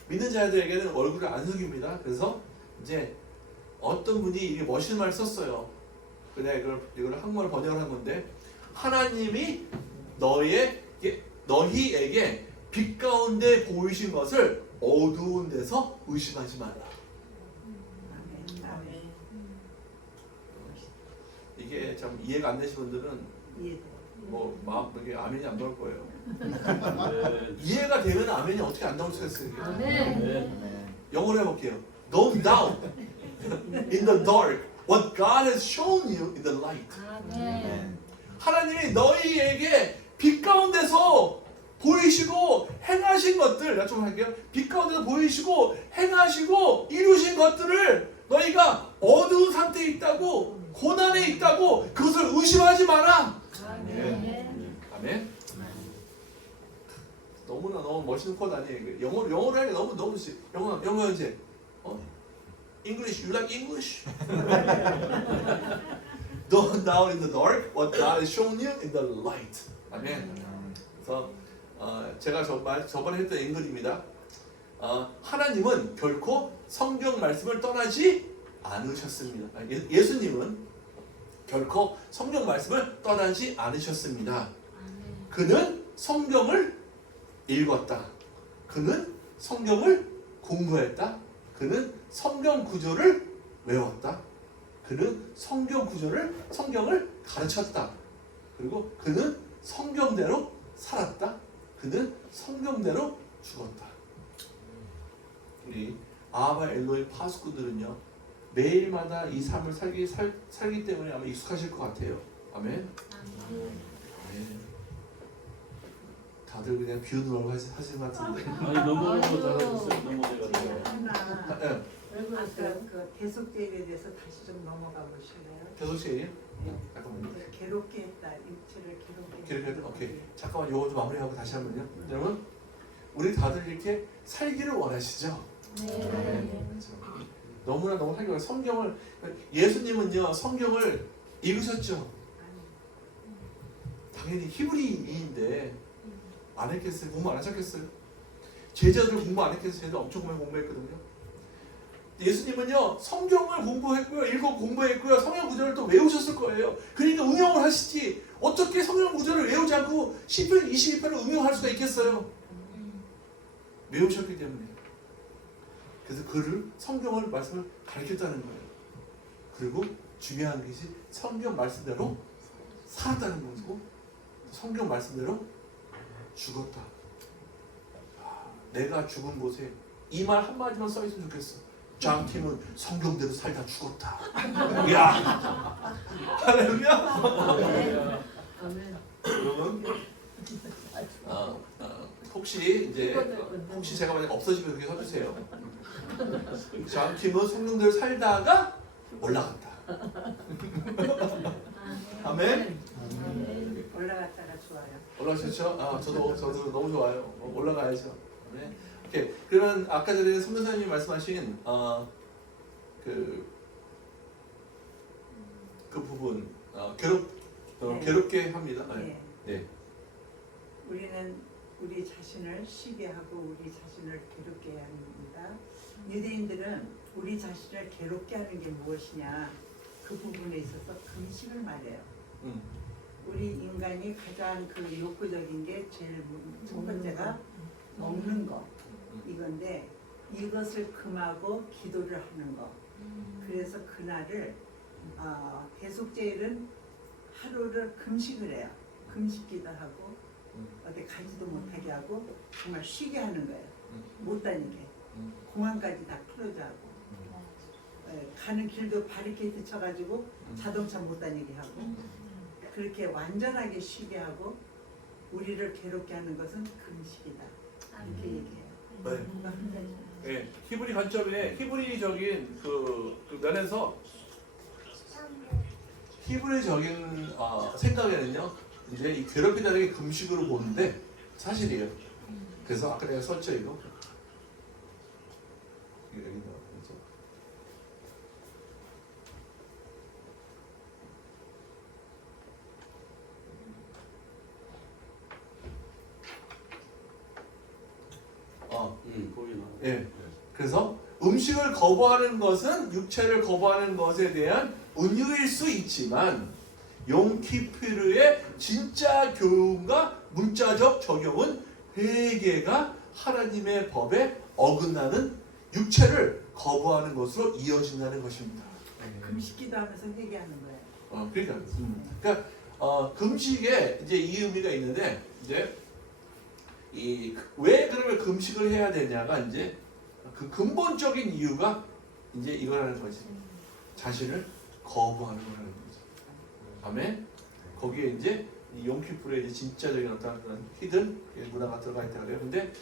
믿는 자들에게는 얼굴을 안 숨깁니다. 그래서 이제 어떤 분이 이게 멋있는 말을 썼어요. 그냥 이걸 한국말로 번역을 한 건데, 하나님이 너희에게 빛 가운데 보이신 것을 어두운 데서 의심하지 마라. 아멘. 이게 참 이해가 안 되시는 분들은 이해돼. 뭐 마음 이게 아멘이 안 나올 거예요. 네. 이해가 되면 아멘이 어떻게 안 나올 수가 있어요. 이게. 아멘. 네. 영어로 해볼게요. Don't doubt in the dark what God has shown you in the light. 아멘. 하나님이 너희에게 빛 가운데서 보이시고 행하신 것들, 내가 좀 할게요. 빛 가운데서 보이시고 행하시고 이루신 것들을 너희가 어두운 상태에 있다고, 고난에 있다고 그것을 의심하지 마라. 아멘. 아멘. 너무 멋있는 컷 아니에요. 영어로 하니까 너무 영어 현재. English, you like English? Don't doubt in the dark what God has shown you in the light. 아멘. 그래서 제가 저번에 했던 인글입니다. 하나님은 결코 성경 말씀을 떠나지 않으셨습니다. 예수님은 결코 성경 말씀을 떠나지 않으셨습니다. 그는 성경을 읽었다. 그는 성경을 공부했다. 그는 성경 구절을 외웠다. 그는 성경을 가르쳤다. 그리고 그는 성경대로 살았다. 그는 성경대로 죽었다. 우리 아바 엘로이 파수꾼들은요, 매일마다 이 삶을 살기 때문에 아마 익숙하실 것 같아요. 아멘. 아멘. 다들 그냥 비웃는 얼굴 하시는 것 같은데. 아니 너무 잘하셨어요. 너무 잘하셨어요. 하나. 예. 왜 아까 그러세요? 그 대속죄에 대해서 다시 좀 넘어가 보실래요? 계속이에요? 네. 잠깐만요. 괴롭게 했다. 육체를 괴롭게 기록해야 돼? 했다. 오케이. 잠깐만 요거 좀 마무리하고 다시 한번요. 여러분, 우리 다들 이렇게 살기를 원하시죠? 네. 그렇죠. 너무나 살기 원해. 성경을, 예수님은요 성경을 읽으셨죠? 당연히 히브리인데 안 했겠어요? 공부 안 하셨겠어요? 제자들 공부 안 했겠어요? 제자들 엄청 공부했거든요. 예수님은요 성경을 공부했고요, 공부했고요, 성경 구절을 또 외우셨을 거예요. 그러니까 응용을 하시지 어떻게 성경 구절을 외우지 않고 시편 22편을 응용할 수가 있겠어요? 외우셨기 때문에. 그래서 성경을 말씀을 가르쳤다는 거예요. 그리고 중요한 것이 성경 말씀대로 살았다는 것이고, 성경 말씀대로 죽었다. 내가 죽은 곳에 이 말 한마디만 써있으면 좋겠어. 장팀은 성경대로 살다 죽었다. 이야! 할렐루야! 아멘. 여러분, 혹시 제가 만약 없어지면 그렇게 써주세요. 장팀은 성경대로 살다가 올라갔다. 아멘. 올라갔다가 좋아요. 올라가셨죠? 저도 너무 좋아요. 올라가야죠. 네. 오케이. 그러면 아까 전에 선교사님이 말씀하신 그 부분 괴롭게 합니다. 네. 네. 우리는 우리 자신을 쉬게 하고 우리 자신을 괴롭게 해야 합니다. 유대인들은 우리 자신을 괴롭게 하는 게 무엇이냐, 그 부분에 있어서 금식을 말해요. 우리 인간이 가장 그 욕구적인 게 제일 첫 번째가 먹는 거, 이건데 이것을 금하고 기도를 하는 거. 그래서 그날을 대속죄일은 하루를 금식을 해요. 금식기도 하고 어디 가지도 못하게 하고 정말 쉬게 하는 거예요. 못 다니게. 공항까지 다 풀어져 하고 가는 길도 바리케이트 쳐가지고 자동차 못 다니게 하고 그렇게 완전하게 쉬게 하고 우리를 괴롭게 하는 것은 금식이다. 이렇게 얘기해요. 네. 히브리 관점에 히브리적인 그 면에서 히브리적인 생각에는요, 이제 이 괴롭히다는 게 금식으로 보는데 사실이에요. 그래서 아까 내가 썼죠 이거. 여기 나와. 거기 나와. 예. 그래서 음식을 거부하는 것은 육체를 거부하는 것에 대한 은유일 수 있지만 용키푸르의 진짜 교훈과 문자적 적용은 회개가 하나님의 법에 어긋나는 육체를 거부하는 것으로 이어진다는 것입니다. 금식기도 하면서 회개하는 거예요. 그러니까 금식에 이제 이 의미가 있는데 이제 왜 그러면 금식을 해야 되냐가 이제 그 근본적인 이유가 이제 이거라는 거지. 자신을 거부하는 거라는 거지. 아멘. 거기에 이제 이 용키푸르의 이제 진짜적인 어떤 그런 히든 문화가 들어가 있다 그래요. 근데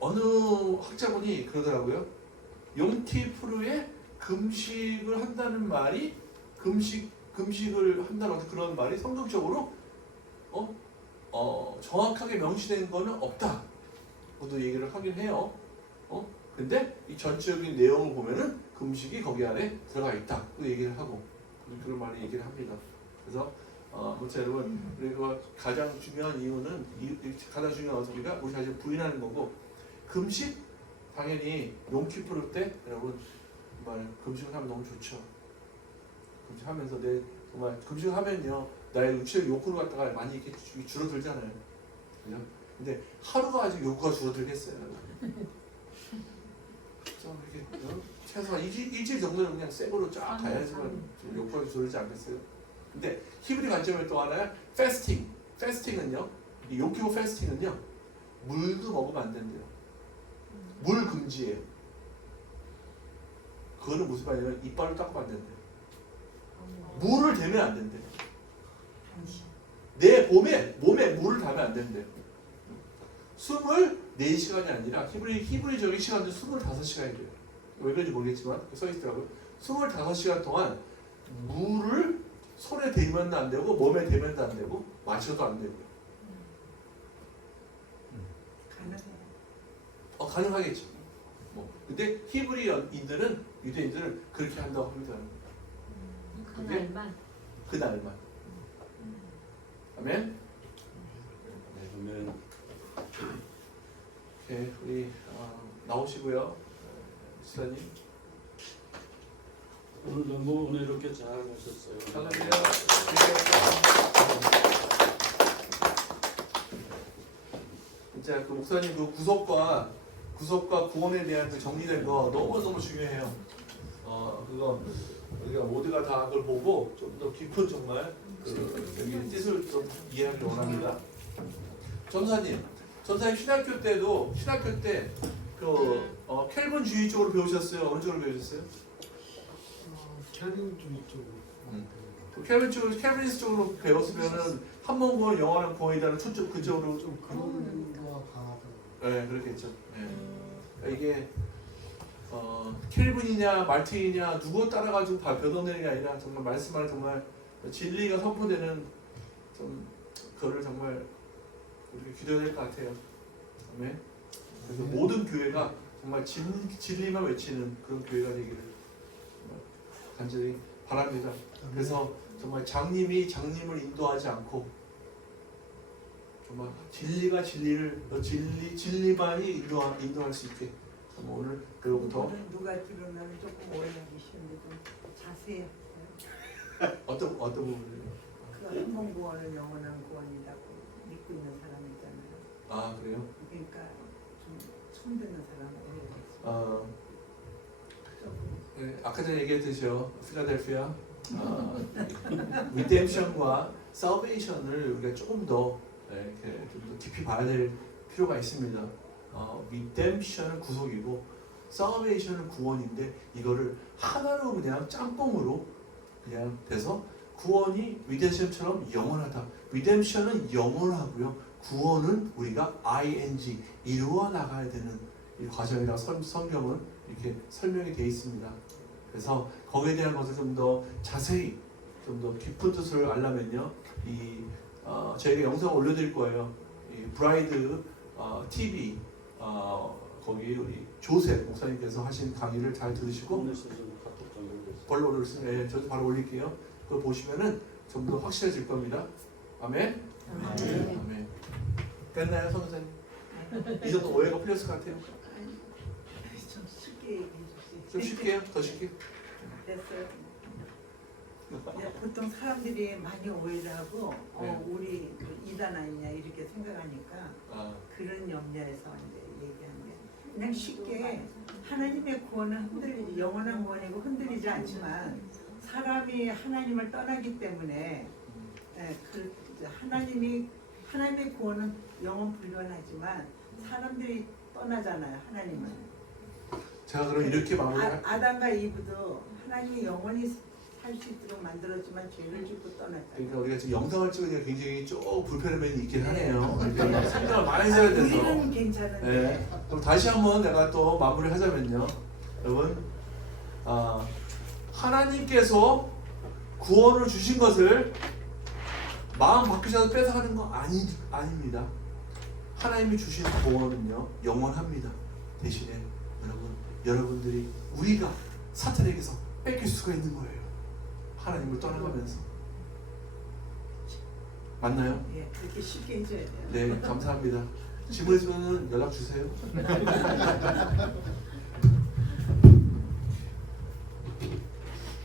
어느 학자분이 그러더라고요. 용키푸르의 금식을 한다는 말이 금식을 한다는 어떤 그런 말이 성경적으로 정확하게 명시된 거는 없다. 그것도 얘기를 하긴 해요. 근데 이 전체적인 내용을 보면은 금식이 거기 안에 들어가 있다. 그 얘기를 하고 그런 말을 얘기를 합니다. 그래서 아무튼 여러분 그리고 가장 중요한 이유는 가장 중요한 어떻게가 우리 자신 부인하는 거고 금식 당연히 용키푸르 때 여러분 정말 금식을 하면 너무 좋죠. 금식하면서 내 정말 금식을 하면요 나의 육체의 욕구를 갖다가 많이 이렇게 줄어들잖아요. 그죠? 근데 하루가 아직 욕구가 줄어들겠어요. 좀 이렇게 최소한 일주일 정도는 그냥 생으로 쫙 가야지만 좀 욕구가 줄어들지 않겠어요? 근데 히브리 관점에 또 하나 패스팅은요 이 용키푸르 패스팅은요 물도 먹으면 안 된대요. 물 금지예요. 그거는 무슨 말이냐면 이빨을 닦으면 안 된대요. 물을 대면 안 된대요. 내 몸에 물을 닿으면 안 된대요. 24시간이 아니라 히브리적인 시간은 25시간이래요. 왜 그런지 모르겠지만 써있더라고요. 25시간 동안 물을 손에 대면도 안 되고 몸에 대면도 안 되고 마셔도 안 되고요. 가능해요. 가능하겠죠. 근데 히브리인들은 유대인들은 그렇게 한다고 합니다. 그날만. 아멘. 네, 그러면 네, 우리 나오시고요, 시사님. 오늘 너무 은혜롭게 잘 하셨어요. 할렐루야. 진짜 그 목사님 그 구속과 구원에 대한 그 정리된 거 너무 중요해요. 그거 우리가 모두가 다 그걸 보고 좀 더 깊은 정말 여기 뜻을 좀 이해하길 원합니다. 전사님 신학교 때 그 켈빈주의 쪽으로 배우셨어요? 어느 쪽으로 배우셨어요? 켈빈주의 쪽으로. 켈빈스 쪽으로 배웠으면은 한 번 구원 영원한 구원이라는 그쪽으로 좀 그런 거가 강하더라고요. 네, 그렇겠죠. 네. 그러니까 이게 켈빈이냐 말틴이냐 누구 따라가지고 변호되는 게 아니라 정말 말씀 안에 정말 진리가 선포되는 좀 그거를 정말 우리 기도해야 될 것 같아요. 아멘. 그래서 모든 교회가 정말 진리만 외치는 그런 교회가 되기를 간절히 바랍니다. 그래서 정말 장님이 장님을 인도하지 않고 정말 진리가 진리만이 인도할 수 있게 오늘 그로부터 누가 들으면 조금 오해하기 쉬운데 좀 자세히 해주세요. 어떤 부분이요? 그 한번 구원은 영원한 구원이라고 믿고 있는 사람이잖아요. 아 그래요? 그러니까 좀 처음 듣는 사람은 네, 아까 전에 얘기했듯이요. 필라델피아 리뎀션과 살베이션을 우리가 조금 더 이렇게 좀 더 깊이 봐야 될 필요가 있습니다. 리뎀션은 구속이고 살베이션은 구원인데 이거를 하나로 그냥 짬뽕으로 그냥 돼서 구원이 리뎀션처럼 영원하다. 리뎀션은 영원하고요. 구원은 우리가 ing 이루어 나가야 되는 이 과정이라 성경은 이렇게 설명이 되어 있습니다. 그래서 거기에 대한 것을 좀 더 자세히 좀 더 깊은 뜻을 알려면요 이 저희가 영상 올려드릴 거예요. 이 브라이드 TV 거기 우리 조셉 목사님께서 하신 강의를 잘 들으시고 번호를 쓰면 저도 바로 올릴게요. 그거 보시면은 좀 더 확실해질 겁니다. 아멘. 아멘. 됐나요, 선생님? 이 정도 오해가 풀렸을 것 같아요. 좀 쉽게 얘기해 주세요. 좀 쉽게요? 더 쉽게? 됐어요. 보통 사람들이 많이 오해를 하고 네. 우리 그 이단 아니냐 이렇게 생각하니까 그런 염려에서 이제 얘기하는 게 그냥 쉽게 하나님의 구원은 흔들리지 영원한 구원이고 흔들리지 않지만 사람이 하나님을 떠나기 때문에 그 하나님의 구원은 영원 불변하지만 사람들이 떠나잖아요. 하나님은. 제가 그럼 이렇게 마무리할게요. 아담과 이브도 하나님이 영원히 살 수 있도록 만들었지만 죄를 짓고 떠났잖아요. 그러니까 우리가 지금 영상을 찍으니까 굉장히 좀 불편한 면이 있긴 하네요. 그러니까 생각을 많이 해야 돼서. 우리는 괜찮은데. 네. 그럼 다시 한번 내가 또 마무리를 하자면요. 여러분, 하나님께서 구원을 주신 것을 마음 바뀌셔서 뺏어가는 거 아닙니다. 하나님이 주신 구원은요 영원합니다. 대신에 여러분들이 우리가 사탄에게서 뺏길 수가 있는 거예요. 하나님을 떠나가면서. 맞나요? 예, 그렇게 쉽게 해줘야 돼요. 네, 감사합니다. 질문 있으면 연락 주세요.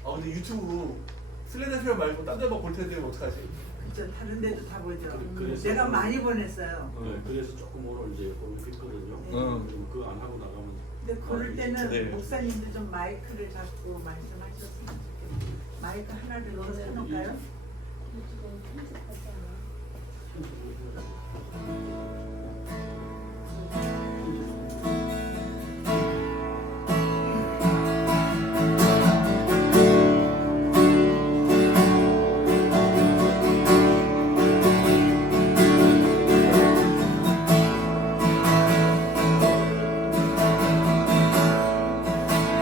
근데 유튜브 필라델피아 말고 딴 데만 볼 텐데 어떡하지? 그렇죠. 다른 데도 다 보죠. 그래서 내가 많이 보냈어요. 네, 그래서 조금 오늘 이제 올렸거든요. 그거 안 하고 나가면. 근데 그럴 때는 네. 목사님도 좀 마이크를 잡고 말씀하셨으면 좋겠어요. 마이크 하나를 더 사놓을까요? 지금 편집하잖아.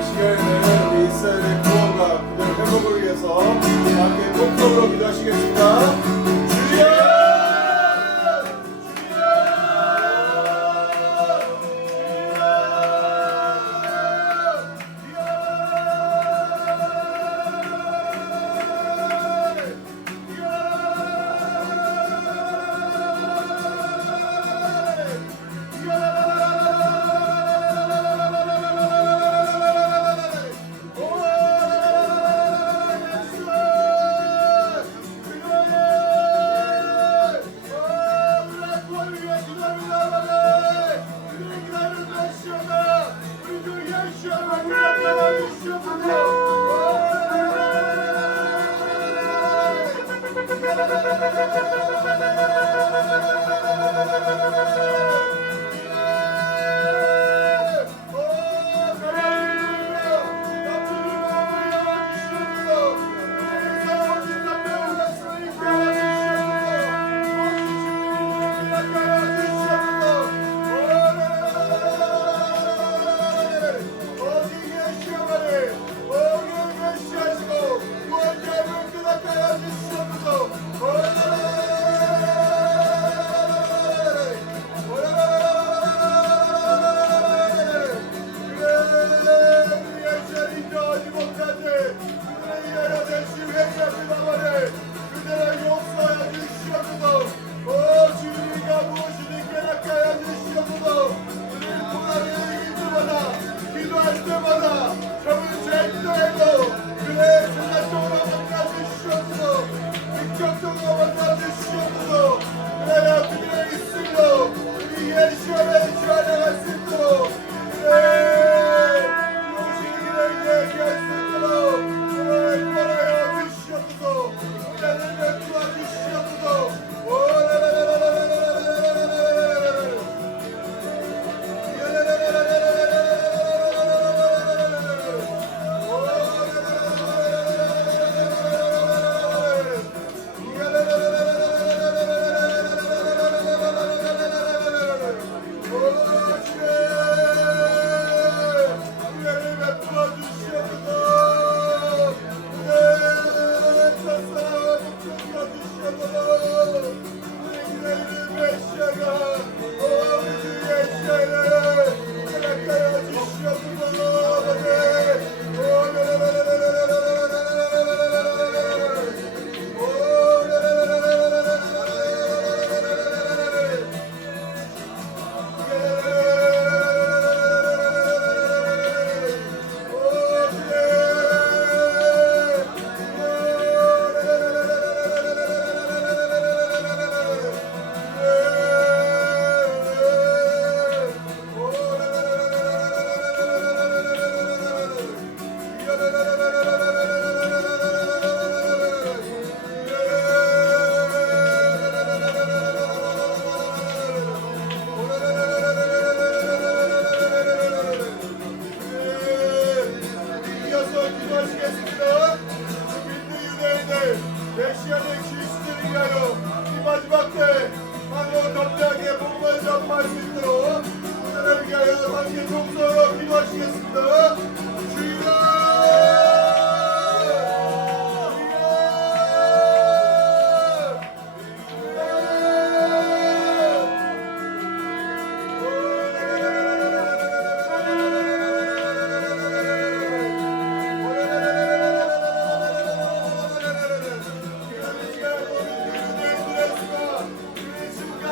시간에는 우리 이스라엘의 구원과 그들의 회복을 위해서 함께 통성으로 기도하시겠습니다. 주여!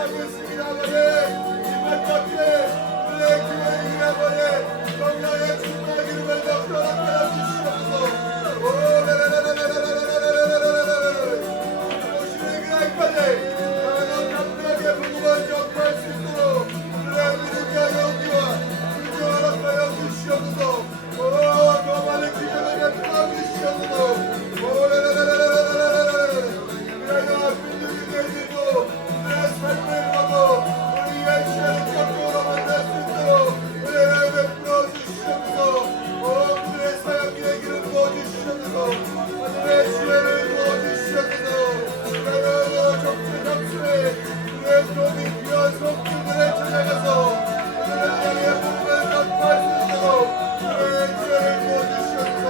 기도하고 있습니다. 아버지 이번 것에 우리의 교회를 아버지 성령의 충만한 기름을 더 떠나게 주시옵소서. 오시는 그날까지 나는 감사하게 무궁한 역할 수 있도록 우리의 믿음과 용기와 순종하라 하여 주시옵소서. 더 많은 기적을 베풀어 주시옵소서. 그러나 믿음이 되고 우리의 삶을 보고 우리의 시간을 적극으로 만날 수 있도록 우리의 베풀어 주시옵소서. 우리의 사역의 길을 부어주시옵소서. 하늘의 지혜를 부어주시옵소서. 그러나 적지 적지에 우리의 도움이 필요한 성도들을 찾아가서 우리를 향해 복음을 전파할 수 있도록 우리의 지혜를 부어주시옵소서.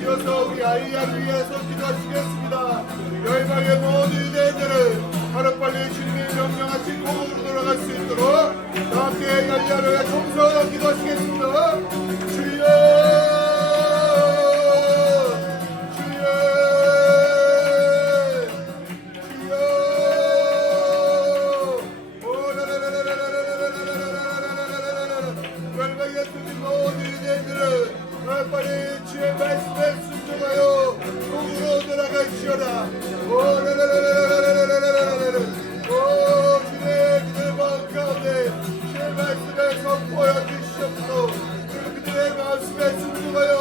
이어서 우리 아이야를 위해서 기도하시겠습니다. 열방의 모든 유대인들은 하루빨리 주님이 명령하신 공으로 돌아갈 수 있도록 다 함께 아이야를 위해 통성으로 기도하시겠습니다. 주여 빨리 주의 말씀에 순종하여 공으로 돌아가시오라. 주의 그들의 마음 가운데 주의 말씀에 선포하여 주시옵소서. 그리고 그들의 말씀에 순종하여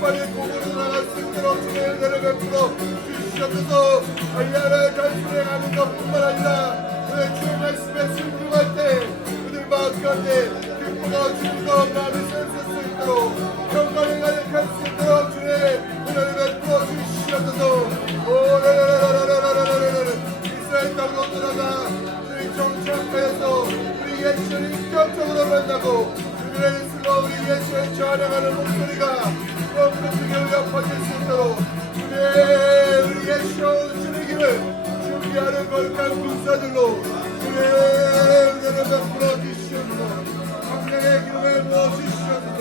빨리 공으로 돌아갈 수 있도록 주의 은혜를 베풀어 주시옵소서. 아이야를 단순히 하는 것뿐만 아니라 그의 주의 말씀에 순종할 때 그들 마음 가운데 기쁨과 즐거운 마음이 샘솟을 수 있도록 평강을 가득할 수 있도록 주의 은혜를 베풀어 주시옵소서. 이스라엘 땅으로 돌아가 주의 정착하여서 우리 예수를 인격적으로 만나고 그들의 입술로 우리 예수를 찬양하는 목소리가 온 교회가 퍼질 수 있도록 우리 예수 주님을 준비하는 거룩한 군사들로 주의 은혜를 베풀어 주시옵소서. 성령의 기름을 부어 주시옵소서.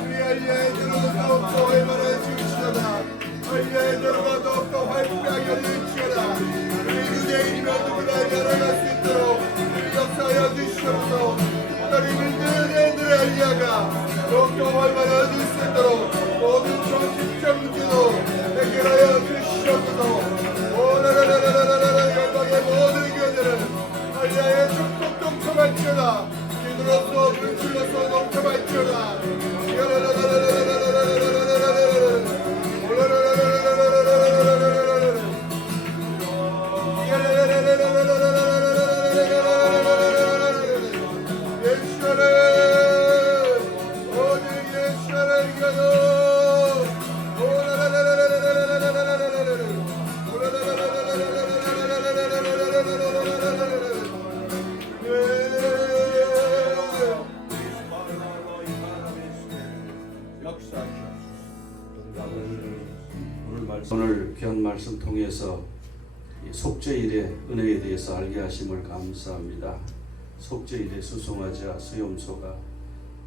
우리 아이들은 더욱더 활발해지시다. 아이들은 더욱더 활발하게 일치하라. 우리 유대인이면 누구나 열어갈 수 있도록 우리 역사하여 주시옵소서. 우리 유대인들의 아이가 더욱더 활발해질 수 있도록 모든 정신적 문제도 해결하여 주시옵소서. 열방의 모든 교회들은 아이야의 축복 동참할지어다. 기도로서 물질로서 동참할지어다. 오늘 귀한 말씀 통해서 이 속죄일의 은혜에 대해서 알게 하심을 감사합니다. 속죄일에 수송아지와 수염소가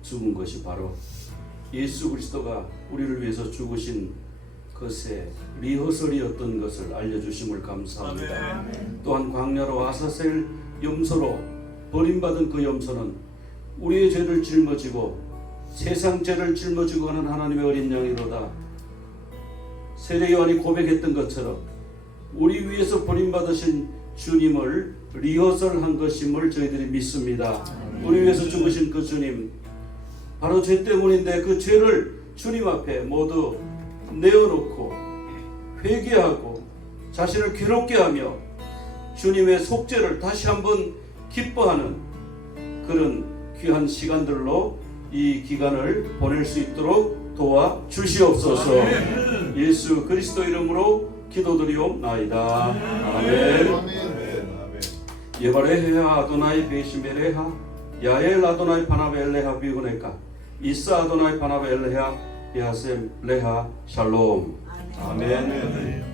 죽은 것이 바로 예수 그리스도가 우리를 위해서 죽으신 것의 리허설이었던 것을 알려주심을 감사합니다. 또한 광야로 아사셀 염소로 버림받은 그 염소는 우리의 죄를 짊어지고 세상 죄를 짊어지고 가는 하나님의 어린 양이로다. 세례 요한이 고백했던 것처럼 우리 위해서 버림받으신 주님을 리허설한 것임을 저희들이 믿습니다. 우리 위해서 죽으신 그 주님, 바로 죄 때문인데 그 죄를 주님 앞에 모두 내어놓고 회개하고 자신을 괴롭게 하며 주님의 속죄를 다시 한번 기뻐하는 그런 귀한 시간들로 이 기간을 보낼 수 있도록 도와주시옵소서. 예수 그리스도 이름으로 기도드리옵나이다. 아멘. 예바레헤아 아도나이 베시메레하 야엘 아도나이 파나베 엘레하 비구네카 이사 아도나이 파나베 엘레하 야셈 레하 샬롬. 아멘.